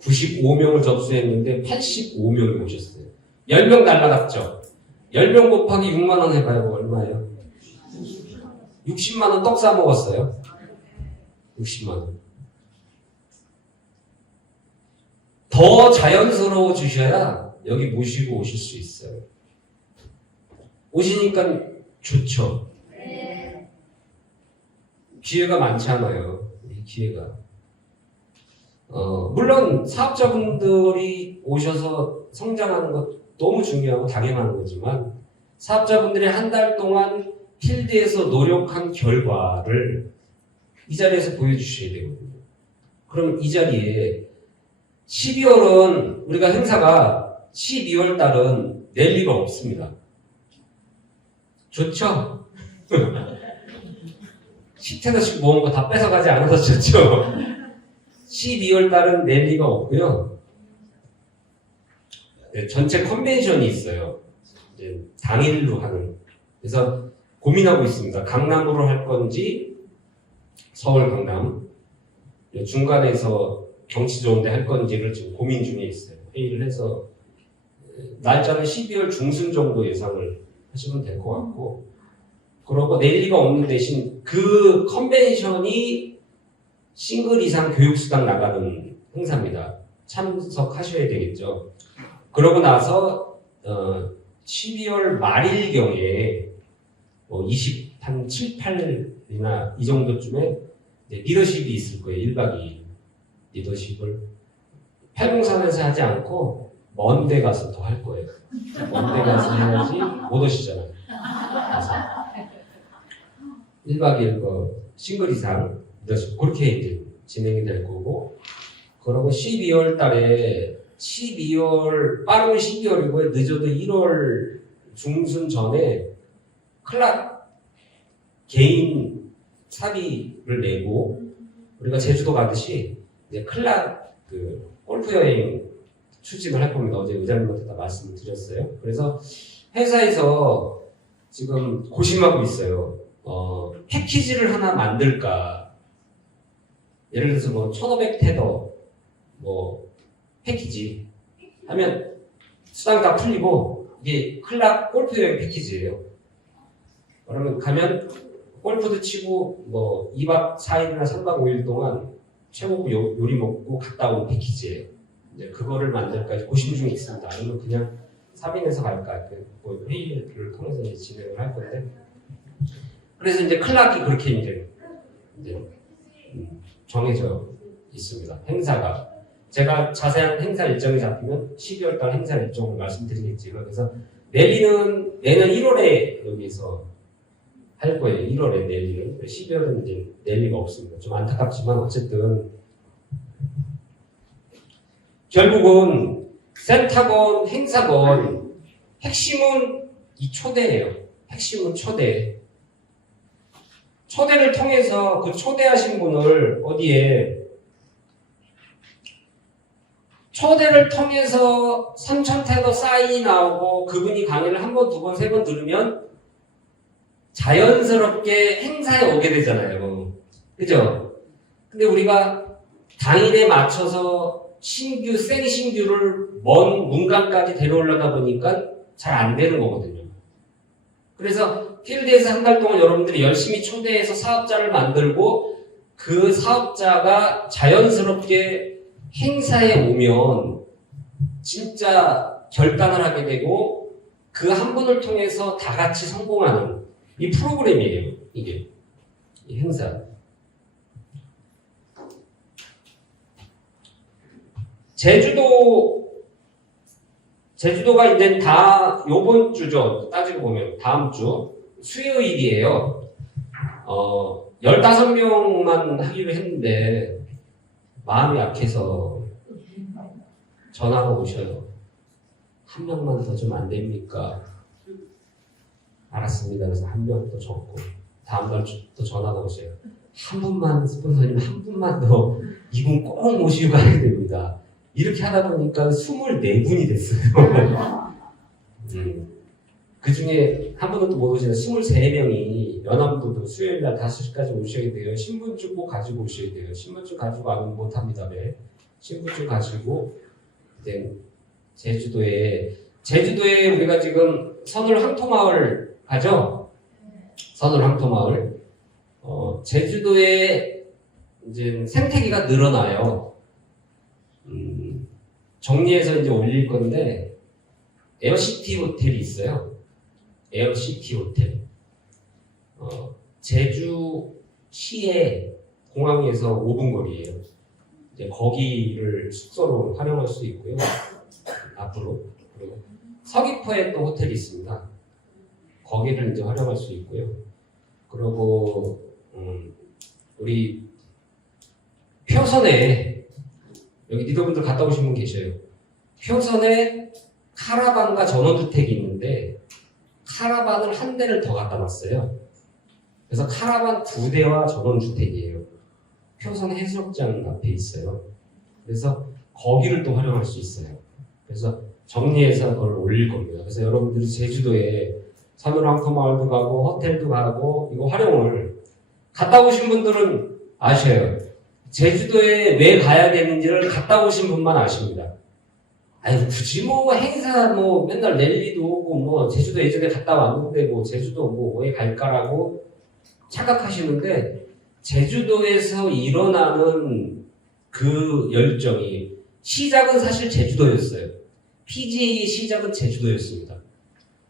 95명을 접수했는데 85명이 오셨어요. 10명 날라갔죠. 10명 곱하기 6만 원 해봐요. 얼마예요? 60만 원 떡 사 먹었어요. 60만 원. 더 자연스러워 주셔야 여기 모시고 오실 수 있어요. 오시니까 좋죠. 기회가 많잖아요. 이 기회가. 물론 사업자분들이 오셔서 성장하는 것 너무 중요하고 당연한 거지만 사업자분들이 한 달 동안 필드에서 노력한 결과를 이 자리에서 보여주셔야 되거든요. 그럼 이 자리에 12월은 우리가 행사가 12월 달은 낼 리가 없습니다. 좋죠? 10태도씩 모은 거 다 뺏어가지 않아서 좋죠? 12월 달은 낼 리가 없고요. 네, 전체 컨벤션이 있어요. 이제 당일로 하는. 그래서 고민하고 있습니다. 강남으로 할 건지 서울 강남. 중간에서 경치 좋은데 할 건지를 지금 고민 중에 있어요. 회의를 해서 날짜는 12월 중순 정도 예상을 하시면 될 것 같고, 그러고 낼 리가 없는 대신 그 컨벤션이 싱글 이상 교육수당 나가는 행사입니다. 참석하셔야 되겠죠. 그러고 나서 12월 말일경에 한 7, 8일이나 이 정도쯤에 리더십이 있을 거예요. 1박 2일 리더십을 팔공산에서 하지 않고 먼 데 가서 더 할 거예요. 먼 데 가서 해야지 못 오시잖아요. 그래서 1박 2일 싱글 이상 리더십 그렇게 이제 진행이 될 거고, 그러고 12월 달에 12월 빠르면 12월이고 늦어도 1월 중순 전에 클럽 개인 사비를 내고 우리가 제주도 가듯이 이제 클럽 골프 여행 추진을 할 겁니다. 어제 의장님한테 다 말씀을 드렸어요. 그래서 회사에서 지금 고심하고 있어요. 패키지를 하나 만들까? 예를 들어서 1500테더 패키지 하면 수당 다 풀리고 이게 클럽 골프 여행 패키지예요. 그러면 가면 골프도 치고 2박 4일이나 3박 5일 동안 최고급 요리 먹고 갔다 온 패키지예요. 이제 그거를 만들까 고심 중에 있습니다. 아니면 그냥 3인에서 갈까? 회의를 통해서 이제 진행을 할 건데, 그래서 이제 클락이 그렇게 이제 정해져 있습니다. 행사가. 제가 자세한 행사 일정이 잡히면 12월 달 행사 일정을 말씀드리겠지만, 그래서 내년 1월에 여기서 할 거예요. 1월에 랠리는. 12월은 이제 랠리가 없습니다. 좀 안타깝지만 어쨌든 결국은 센터건 행사건 핵심은 이 초대예요. 핵심은 초대. 초대를 통해서 그 초대하신 분을 어디에 초대를 통해서 선천태도 사인이 나오고 그분이 강의를 한 번, 두 번, 세 번 들으면 자연스럽게 행사에 오게 되잖아요. 그죠? 근데 우리가 당일에 맞춰서 생신규를 먼 문강까지 데려오려다 보니까 잘 안 되는 거거든요. 그래서 필드에서 한 달 동안 여러분들이 열심히 초대해서 사업자를 만들고 그 사업자가 자연스럽게 행사에 오면 진짜 결단을 하게 되고 그 한 분을 통해서 다 같이 성공하는 이 프로그램이에요. 이게 이 행사. 제주도가 이제 다 요번 주죠. 따지고 보면 다음 주 수요일이에요. 15명만 하기로 했는데 마음이 약해서 전화가 오셔요. 한 명만 더 좀 안 됩니까? 알았습니다. 그래서 한 명 더 적고 다음 달 또 전화가 오셔요. 한 분만 스폰서님 한 분만 더 이분 꼭 모시고 가야 됩니다. 이렇게 하다 보니까 24분이 됐어요. 그 중에 한 분은 또 못 오시는 23명이 연암부도 수요일날 5시까지 오셔야 돼요. 신분증 꼭 가지고 오셔야 돼요. 신분증 가지고 안 못합니다. 네. 신분증 가지고 이제 제주도에 우리가 지금 선울 항토마을 가죠? 선울 항토마을. 제주도에 이제 생태계가 늘어나요. 정리해서 이제 올릴 건데 에어시티 호텔이 있어요. 에어시티 호텔. 제주시의 공항에서 5분 거리예요. 이제 거기를 숙소로 활용할 수 있고요. 앞으로. 그리고 서귀포에 또 호텔이 있습니다. 거기를 이제 활용할 수 있고요. 그리고 우리 표선에 여기 리더분들 갔다 오신 분 계셔요. 표선에 카라반과 전원주택이 있는데 카라반을 한 대를 더 갖다 놨어요. 그래서 카라반 2대와 전원주택이에요. 표선 해수욕장 앞에 있어요. 그래서 거기를 또 활용할 수 있어요. 그래서 정리해서 그걸 올릴 겁니다. 그래서 여러분들이 제주도에 선울 항토마을도 가고 호텔도 가고 이거 활용을 갔다 오신 분들은 아셔요. 제주도에 왜 가야 되는지를 갔다 오신 분만 아십니다. 아니 굳이 행사 맨날 랠리도 오고 제주도 예전에 갔다 왔는데 제주도 왜 갈까라고 착각하시는데 제주도에서 일어나는 그 열정이 시작은 사실 제주도였어요. PGA의 시작은 제주도였습니다.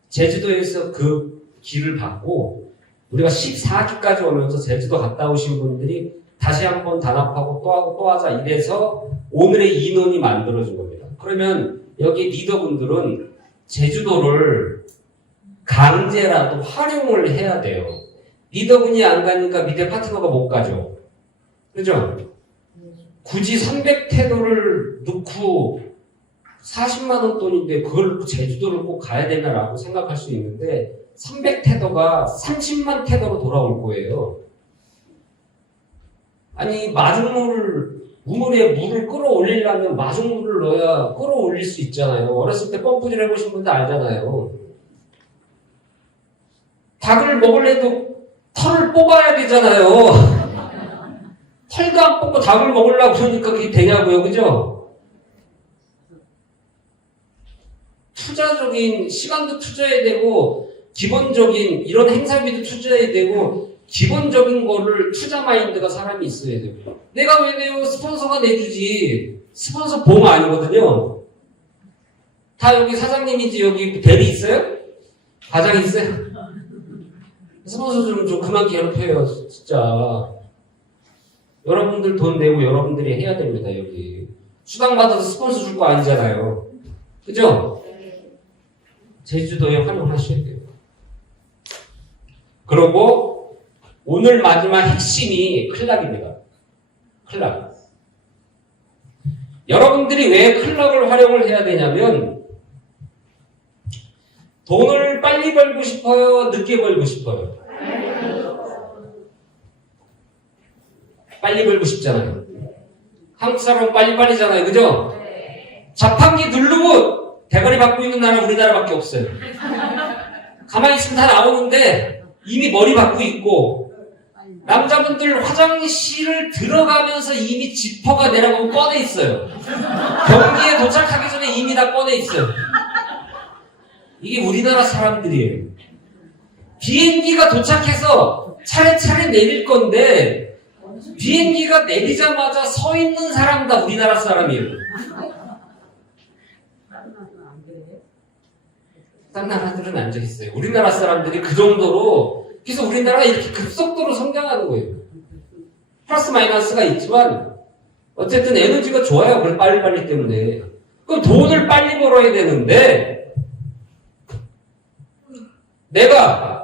제주도에서 그 길을 받고 우리가 14주까지 오면서 제주도 갔다 오신 분들이 다시 한번 단합하고 또 하고 또 하자 이래서 오늘의 인원이 만들어진 겁니다. 그러면 여기 리더분들은 제주도를 강제라도 활용을 해야 돼요. 리더분이 안 가니까 밑에 파트너가 못 가죠. 그죠? 굳이 300태도를 넣고 40만 원 돈인데 그걸 넣고 제주도를 꼭 가야 되나라고 생각할 수 있는데 300태도가 30만 태도로 돌아올 거예요. 아니 우물에 물을 끌어올리려면 마중물을 넣어야 끌어올릴 수 있잖아요. 어렸을 때 펌프질 해보신 분들 알잖아요. 닭을 먹으려도 털을 뽑아야 되잖아요. 털도 안 뽑고 닭을 먹으려고 그러니까 그게 되냐고요. 그죠? 투자적인 시간도 투자해야 되고 기본적인 이런 행사비도 투자해야 되고 기본적인 거를 투자 마인드가 사람이 있어야 되고 내가 왜 내요? 스폰서가 내주지. 스폰서 보험 아니거든요. 다 여기 사장님이지 여기 대리 있어요? 과장 있어요? 스폰서 좀 그만 괴롭혀요. 진짜 여러분들 돈 내고 여러분들이 해야 됩니다. 여기 수당 받아서 스폰서 줄 거 아니잖아요. 그죠? 제주도에 활용하셔야 돼요. 그리고 오늘 마지막 핵심이 클럽입니다. 클럽. 여러분들이 왜 클럽을 활용을 해야 되냐면 돈을 빨리 벌고 싶어요? 늦게 벌고 싶어요? 빨리 벌고 싶잖아요. 한국 사람은 빨리빨리잖아요. 그죠? 자판기 누르고 대가리 받고 있는 나라는 우리나라밖에 없어요. 가만히 있으면 다 나오는데 이미 머리 받고 있고, 남자분들 화장실을 들어가면서 이미 지퍼가 내려가고 꺼내 있어요. 경기에 도착하기 전에 이미 다 꺼내 있어요. 이게 우리나라 사람들이에요. 비행기가 도착해서 차례차례 내릴 건데 비행기가 내리자마자 서 있는 사람 다 우리나라 사람이에요. 딴 나라들은 앉아 있어요. 우리나라 사람들이 그 정도로, 그래서 우리나라가 이렇게 급속도로 성장하는 거예요. 플러스 마이너스가 있지만 어쨌든 에너지가 좋아요. 그걸 빨리빨리 때문에. 그럼 돈을 빨리 벌어야 되는데, 내가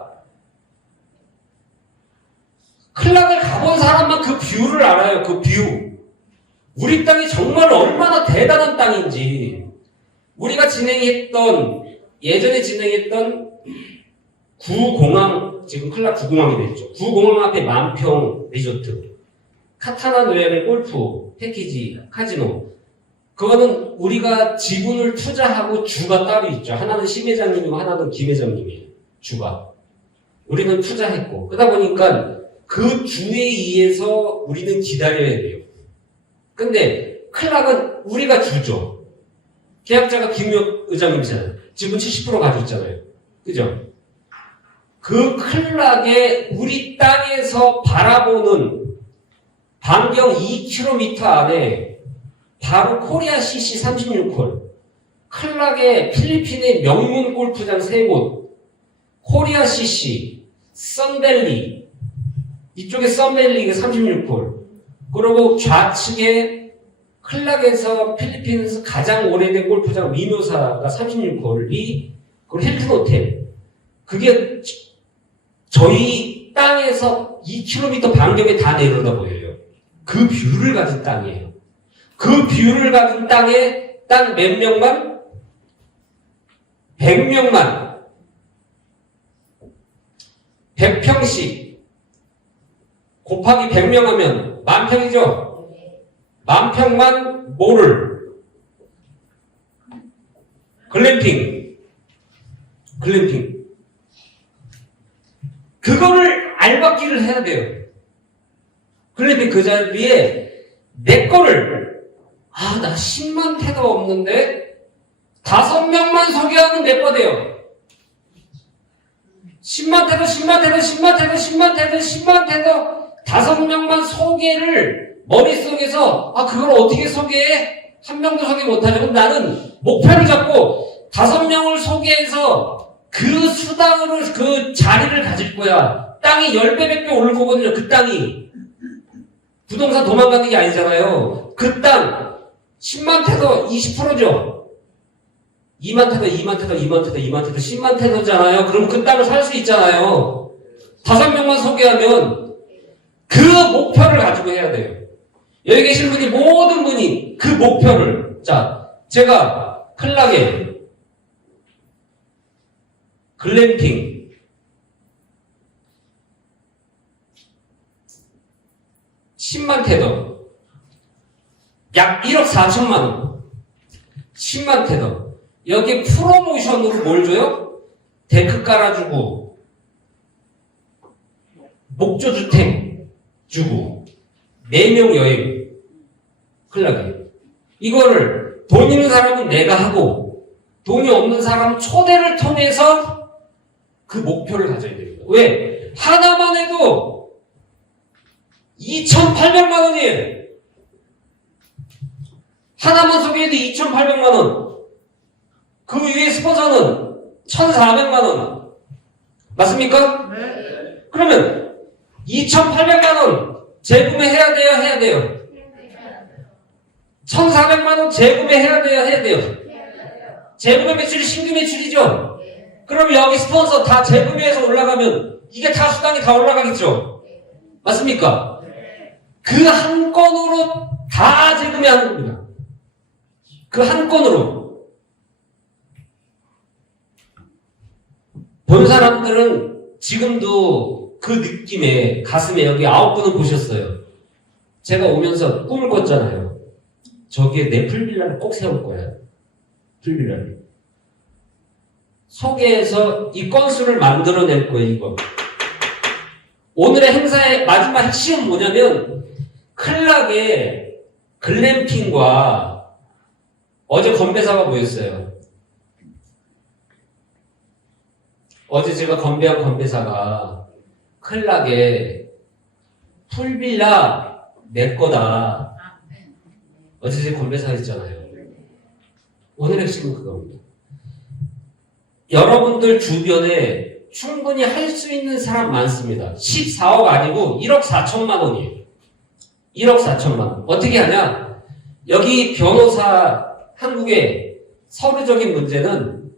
클락을 가본 사람만 그 뷰를 알아요. 그 뷰. 우리 땅이 정말 얼마나 대단한 땅인지. 우리가 예전에 진행했던 구공항, 지금 클락 구공항이 됐죠. 구공항 앞에 만평 리조트, 카타나 노예의 골프, 패키지, 카지노. 그거는 우리가 지분을 투자하고 주가 따로 있죠. 하나는 심 회장님이고 하나는 김 회장님이에요. 주가. 우리는 투자했고. 그러다 보니까 그 주에 의해서 우리는 기다려야 돼요. 근데 클락은 우리가 주죠. 계약자가 김 의장님이잖아요. 지분 70% 가지고 있잖아요. 그죠? 그 클락에 우리 땅에서 바라보는 반경 2km 안에 바로 코리아 CC 36홀, 클락의 필리핀의 명문 골프장 3곳, 코리아 CC, 썬밸리, 이쪽에 썬밸리가 36홀, 그리고 좌측에 클락에서 필리핀에서 가장 오래된 골프장 미묘사가 36홀이, 그리고 힐튼 호텔. 그게 저희 땅에서 2km 반경에 다 내려다 보여요. 그 뷰를 가진 땅이에요. 그 뷰를 가진 땅에 땅 몇 명만? 100명만. 100평씩 곱하기 100명 하면 만평이죠? 만평만 뭐를? 글램핑. 그거를 알박기를 해야 돼요. 글램핑 그 자리에 내 거를, 나 10만 태도 없는데 5명만 소개하면 내 거 돼요. 10만 태도 5명만 소개를 머릿속에서, 그걸 어떻게 소개해? 한 명도 소개 못하죠. 그럼 나는 목표를 잡고 5명을 소개해서 그 수당으로 그 자리를 가질 거야. 땅이 10배, 100배 오를 거거든요. 그 땅이. 부동산 도망가는 게 아니잖아요. 그 땅 10만 태도 20%죠. 2만 태도 10만 태도잖아요. 그럼 그 땅을 살 수 있잖아요. 5명만 소개하면 그 목표를 가지고 해야 돼요. 여기 계신 분이, 모든 분이 그 목표를, 제가 클락에 글램핑 10만 테더, 약 1억 4천만 원, 10만 테더. 여기 프로모션으로 뭘 줘요? 데크 깔아주고, 목조주택 주고, 4명 여행, 클락에. 이거를 돈 있는 사람은 내가 하고, 돈이 없는 사람은 초대를 통해서 그 목표를 가져야 됩니다. 왜? 하나만 해도 2,800만 원이에요. 하나만 소개해도 2,800만 원. 그 위에 스폰서는 1,400만 원. 맞습니까? 네. 그러면 2,800만 원 재구매해야 돼요? 해야 돼요? 1,400만 원 재구매해야 돼요? 해야 돼요? 재구매 매출이 신규 매출이죠? 그럼 여기 스폰서 다 재구매해서 올라가면 이게 다 수당이 다 올라가겠죠? 맞습니까? 그 한 건으로 다 재구매하는 겁니다. 그 한 건으로. 본 사람들은 지금도 그 느낌에 가슴에 여기 9분은 보셨어요. 제가 오면서 꿈을 꿨잖아요. 저기에 내 풀빌라를 꼭 세울 거야. 풀빌라를. 소개해서 이 건수를 만들어낼 거예요, 이거. 오늘의 행사의 마지막 핵심은 뭐냐면, 클락의 글램핑과 어제 건배사가 뭐였어요? 어제 제가 건배한 건배사가 클락의 풀빌라 내 거다. 어제 제 건배사 했잖아요. 오늘의 핵심은 그겁니다. 여러분들 주변에 충분히 할 수 있는 사람 많습니다. 14억 아니고 1억 4천만 원이에요. 1억 4천만 원. 어떻게 하냐? 여기 변호사, 한국의 서류적인 문제는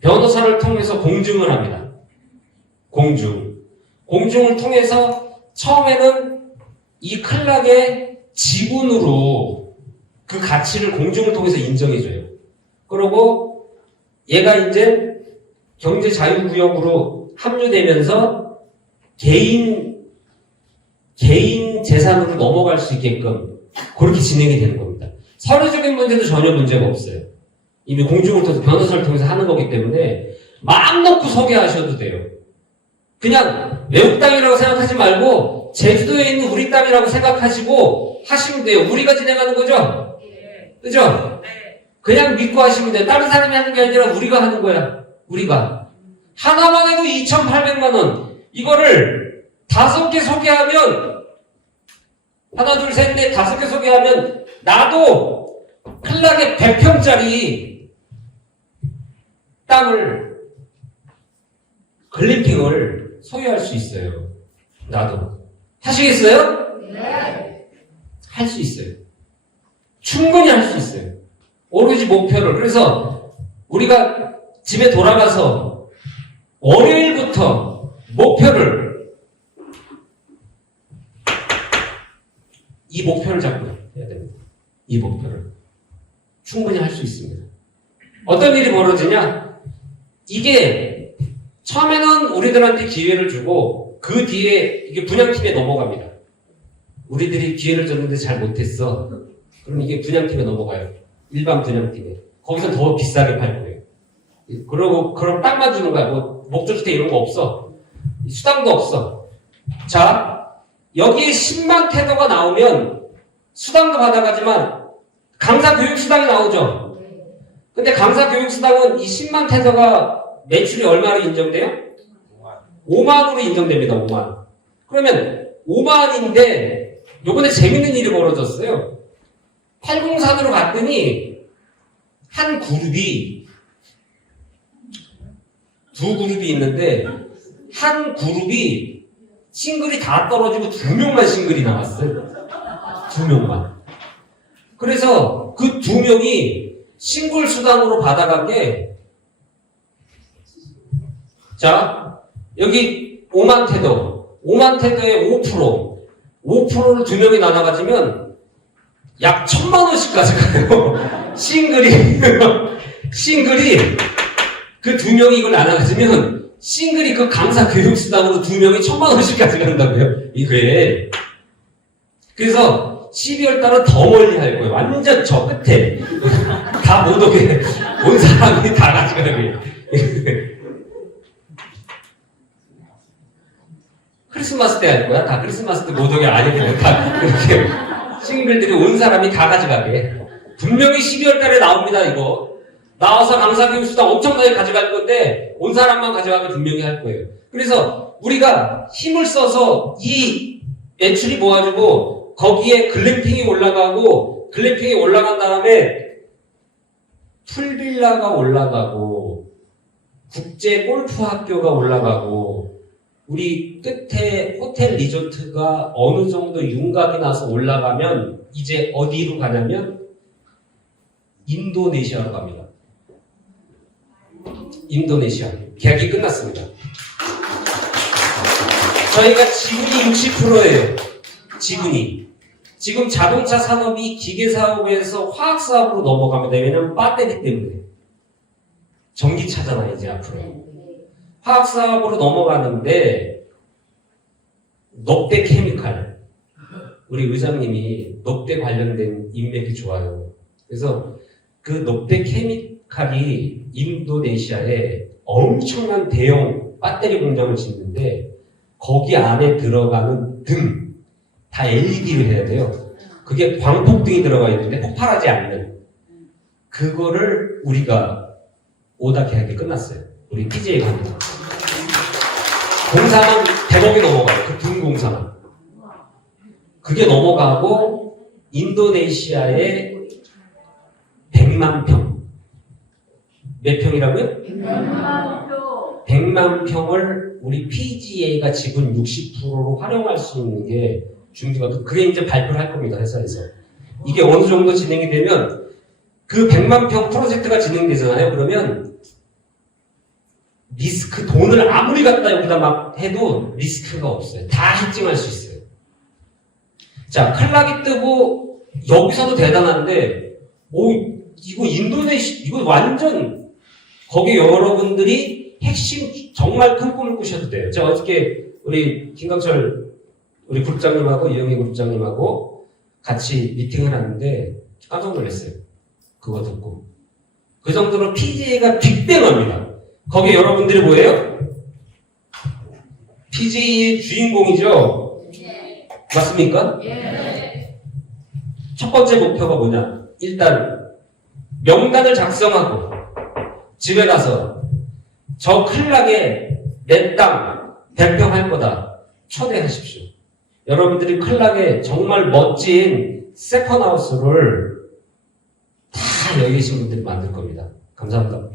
변호사를 통해서 공증을 합니다. 공증을 통해서 처음에는 이 클락의 지분으로 그 가치를 공증을 통해서 인정해줘요. 그리고 얘가 이제 경제자유구역으로 합류되면서 개인 재산으로 넘어갈 수 있게끔 그렇게 진행이 되는 겁니다. 서류적인 문제도 전혀 문제가 없어요. 이미 공증을 통해서 변호사를 통해서 하는 거기 때문에 마음 놓고 소개하셔도 돼요. 그냥 외국 땅이라고 생각하지 말고 제주도에 있는 우리 땅이라고 생각하시고 하시면 돼요. 우리가 진행하는 거죠? 그죠? 그냥 믿고 하시면 돼요. 다른 사람이 하는 게 아니라 우리가 하는 거야. 우리가. 하나만 해도 2,800만 원. 이거를 5개 소개하면 하나, 둘, 셋, 넷, 5개 소개하면 나도 클락의 100평짜리 땅을 글램핑을 소유할 수 있어요. 나도. 하시겠어요? 네. 할 수 있어요. 충분히 할 수 있어요. 오로지 목표를. 그래서 우리가 집에 돌아가서 월요일부터 목표를 이 목표를 잡고 해야 됩니다. 이 목표를. 충분히 할 수 있습니다. 어떤 일이 벌어지냐? 이게 처음에는 우리들한테 기회를 주고 그 뒤에 이게 분양팀에 넘어갑니다. 우리들이 기회를 줬는데 잘 못했어. 그럼 이게 분양팀에 넘어가요. 일반 분양팀에. 거기서 더 비싸게 팔고요. 그러고 그럼 땅만 주는 거야. 뭐 목조주택 이런 거 없어. 수당도 없어. 자, 여기에 10만 테더가 나오면 수당도 받아가지만 강사교육수당이 나오죠. 근데 강사교육수당은 이 10만 테더가 매출이 얼마로 인정돼요? 5만으로 인정됩니다. 5만. 그러면 5만인데 요번에 재밌는 일이 벌어졌어요. 803으로 갔더니 한 그룹이 두 그룹이 있는데 한 그룹이 싱글이 다 떨어지고 2명만 싱글이 나왔어요. 2명만. 그래서 그 2명이 싱글 수당으로 받아간 게, 자, 여기 5만 테더, 5만 테더에 5%를 2명이 나눠가지면 약 1,000만 원씩 가져가요. 싱글이 그 2명이 이걸 나눠가지면 싱글이 그 강사 교육수당으로 2명이 1,000만 원씩 가져간다고요. 이게. 그래서 12월 달은 더 멀리 할 거예요. 완전 저 끝에. 다 못 오게. 온 사람이 다 가져가게. 크리스마스 때 할 거야. 다 크리스마스 때 못 오게 아니면 다 이렇게 싱글들이 온 사람이 다 가져가게. 분명히 12월 달에 나옵니다, 이거. 나와서 강사교육 수당 엄청나게 가져갈 건데 온 사람만 가져가면 분명히 할 거예요. 그래서 우리가 힘을 써서 이 매출이 모아지고 거기에 글램핑이 올라가고 글램핑이 올라간 다음에 풀빌라가 올라가고 국제 골프 학교가 올라가고 우리 끝에 호텔 리조트가 어느 정도 윤곽이 나서 올라가면 이제 어디로 가냐면 인도네시아로 갑니다. 인도네시아. 계약이 끝났습니다. 저희가 지분이 60%예요. 지분이. 지금 자동차 산업이 기계 사업에서 화학 사업으로 넘어갑니다. 왜냐면 배터리 때문에. 전기차잖아요, 이제 앞으로. 화학 사업으로 넘어가는데 넉대 케미칼. 우리 의장님이 넉대 관련된 인맥이 좋아요. 그래서 그 넉대 케미칼이 인도네시아에 엄청난 대형 배터리 공장을 짓는데 거기 안에 들어가는 등 다 LED를 해야 돼요. 그게 광폭등이 들어가 있는데 폭발하지 않는 그거를 우리가 오다 계약이 끝났어요. 우리 PGA 갑니다. 공사만 100억이 넘어가요. 그 등 공사만. 그게 넘어가고 인도네시아에 100만 평. 몇 평이라고요? 100만 평을 우리 PGA가 지분 60%로 활용할 수 있는 게 준비가, 그게 이제 발표를 할 겁니다, 회사에서. 이게 어느 정도 진행이 되면 그 100만 평 프로젝트가 진행되잖아요. 그러면 리스크, 돈을 아무리 갖다 여기다 막 해도 리스크가 없어요. 다 해칭할 수 있어요. 자, 칼락이 뜨고 여기서도 대단한데, 이거 이거 완전, 거기 여러분들이 핵심 정말 큰 꿈을 꾸셔도 돼요. 제가 어저께 우리 김강철 우리 그룹장님하고 이영희 그룹장님하고 같이 미팅을 하는데 깜짝 놀랐어요. 그거 듣고. 그 정도로 PGA가 빅뱅합니다. 거기 여러분들이 뭐예요? PGA의 주인공이죠? 네. 맞습니까? 네. 첫 번째 목표가 뭐냐? 일단 명단을 작성하고 집에 가서 저 클락에 내 땅 100평 할 거다. 초대하십시오. 여러분들이 클락에 정말 멋진 세컨하우스를 다 여기 계신 분들이 만들 겁니다. 감사합니다.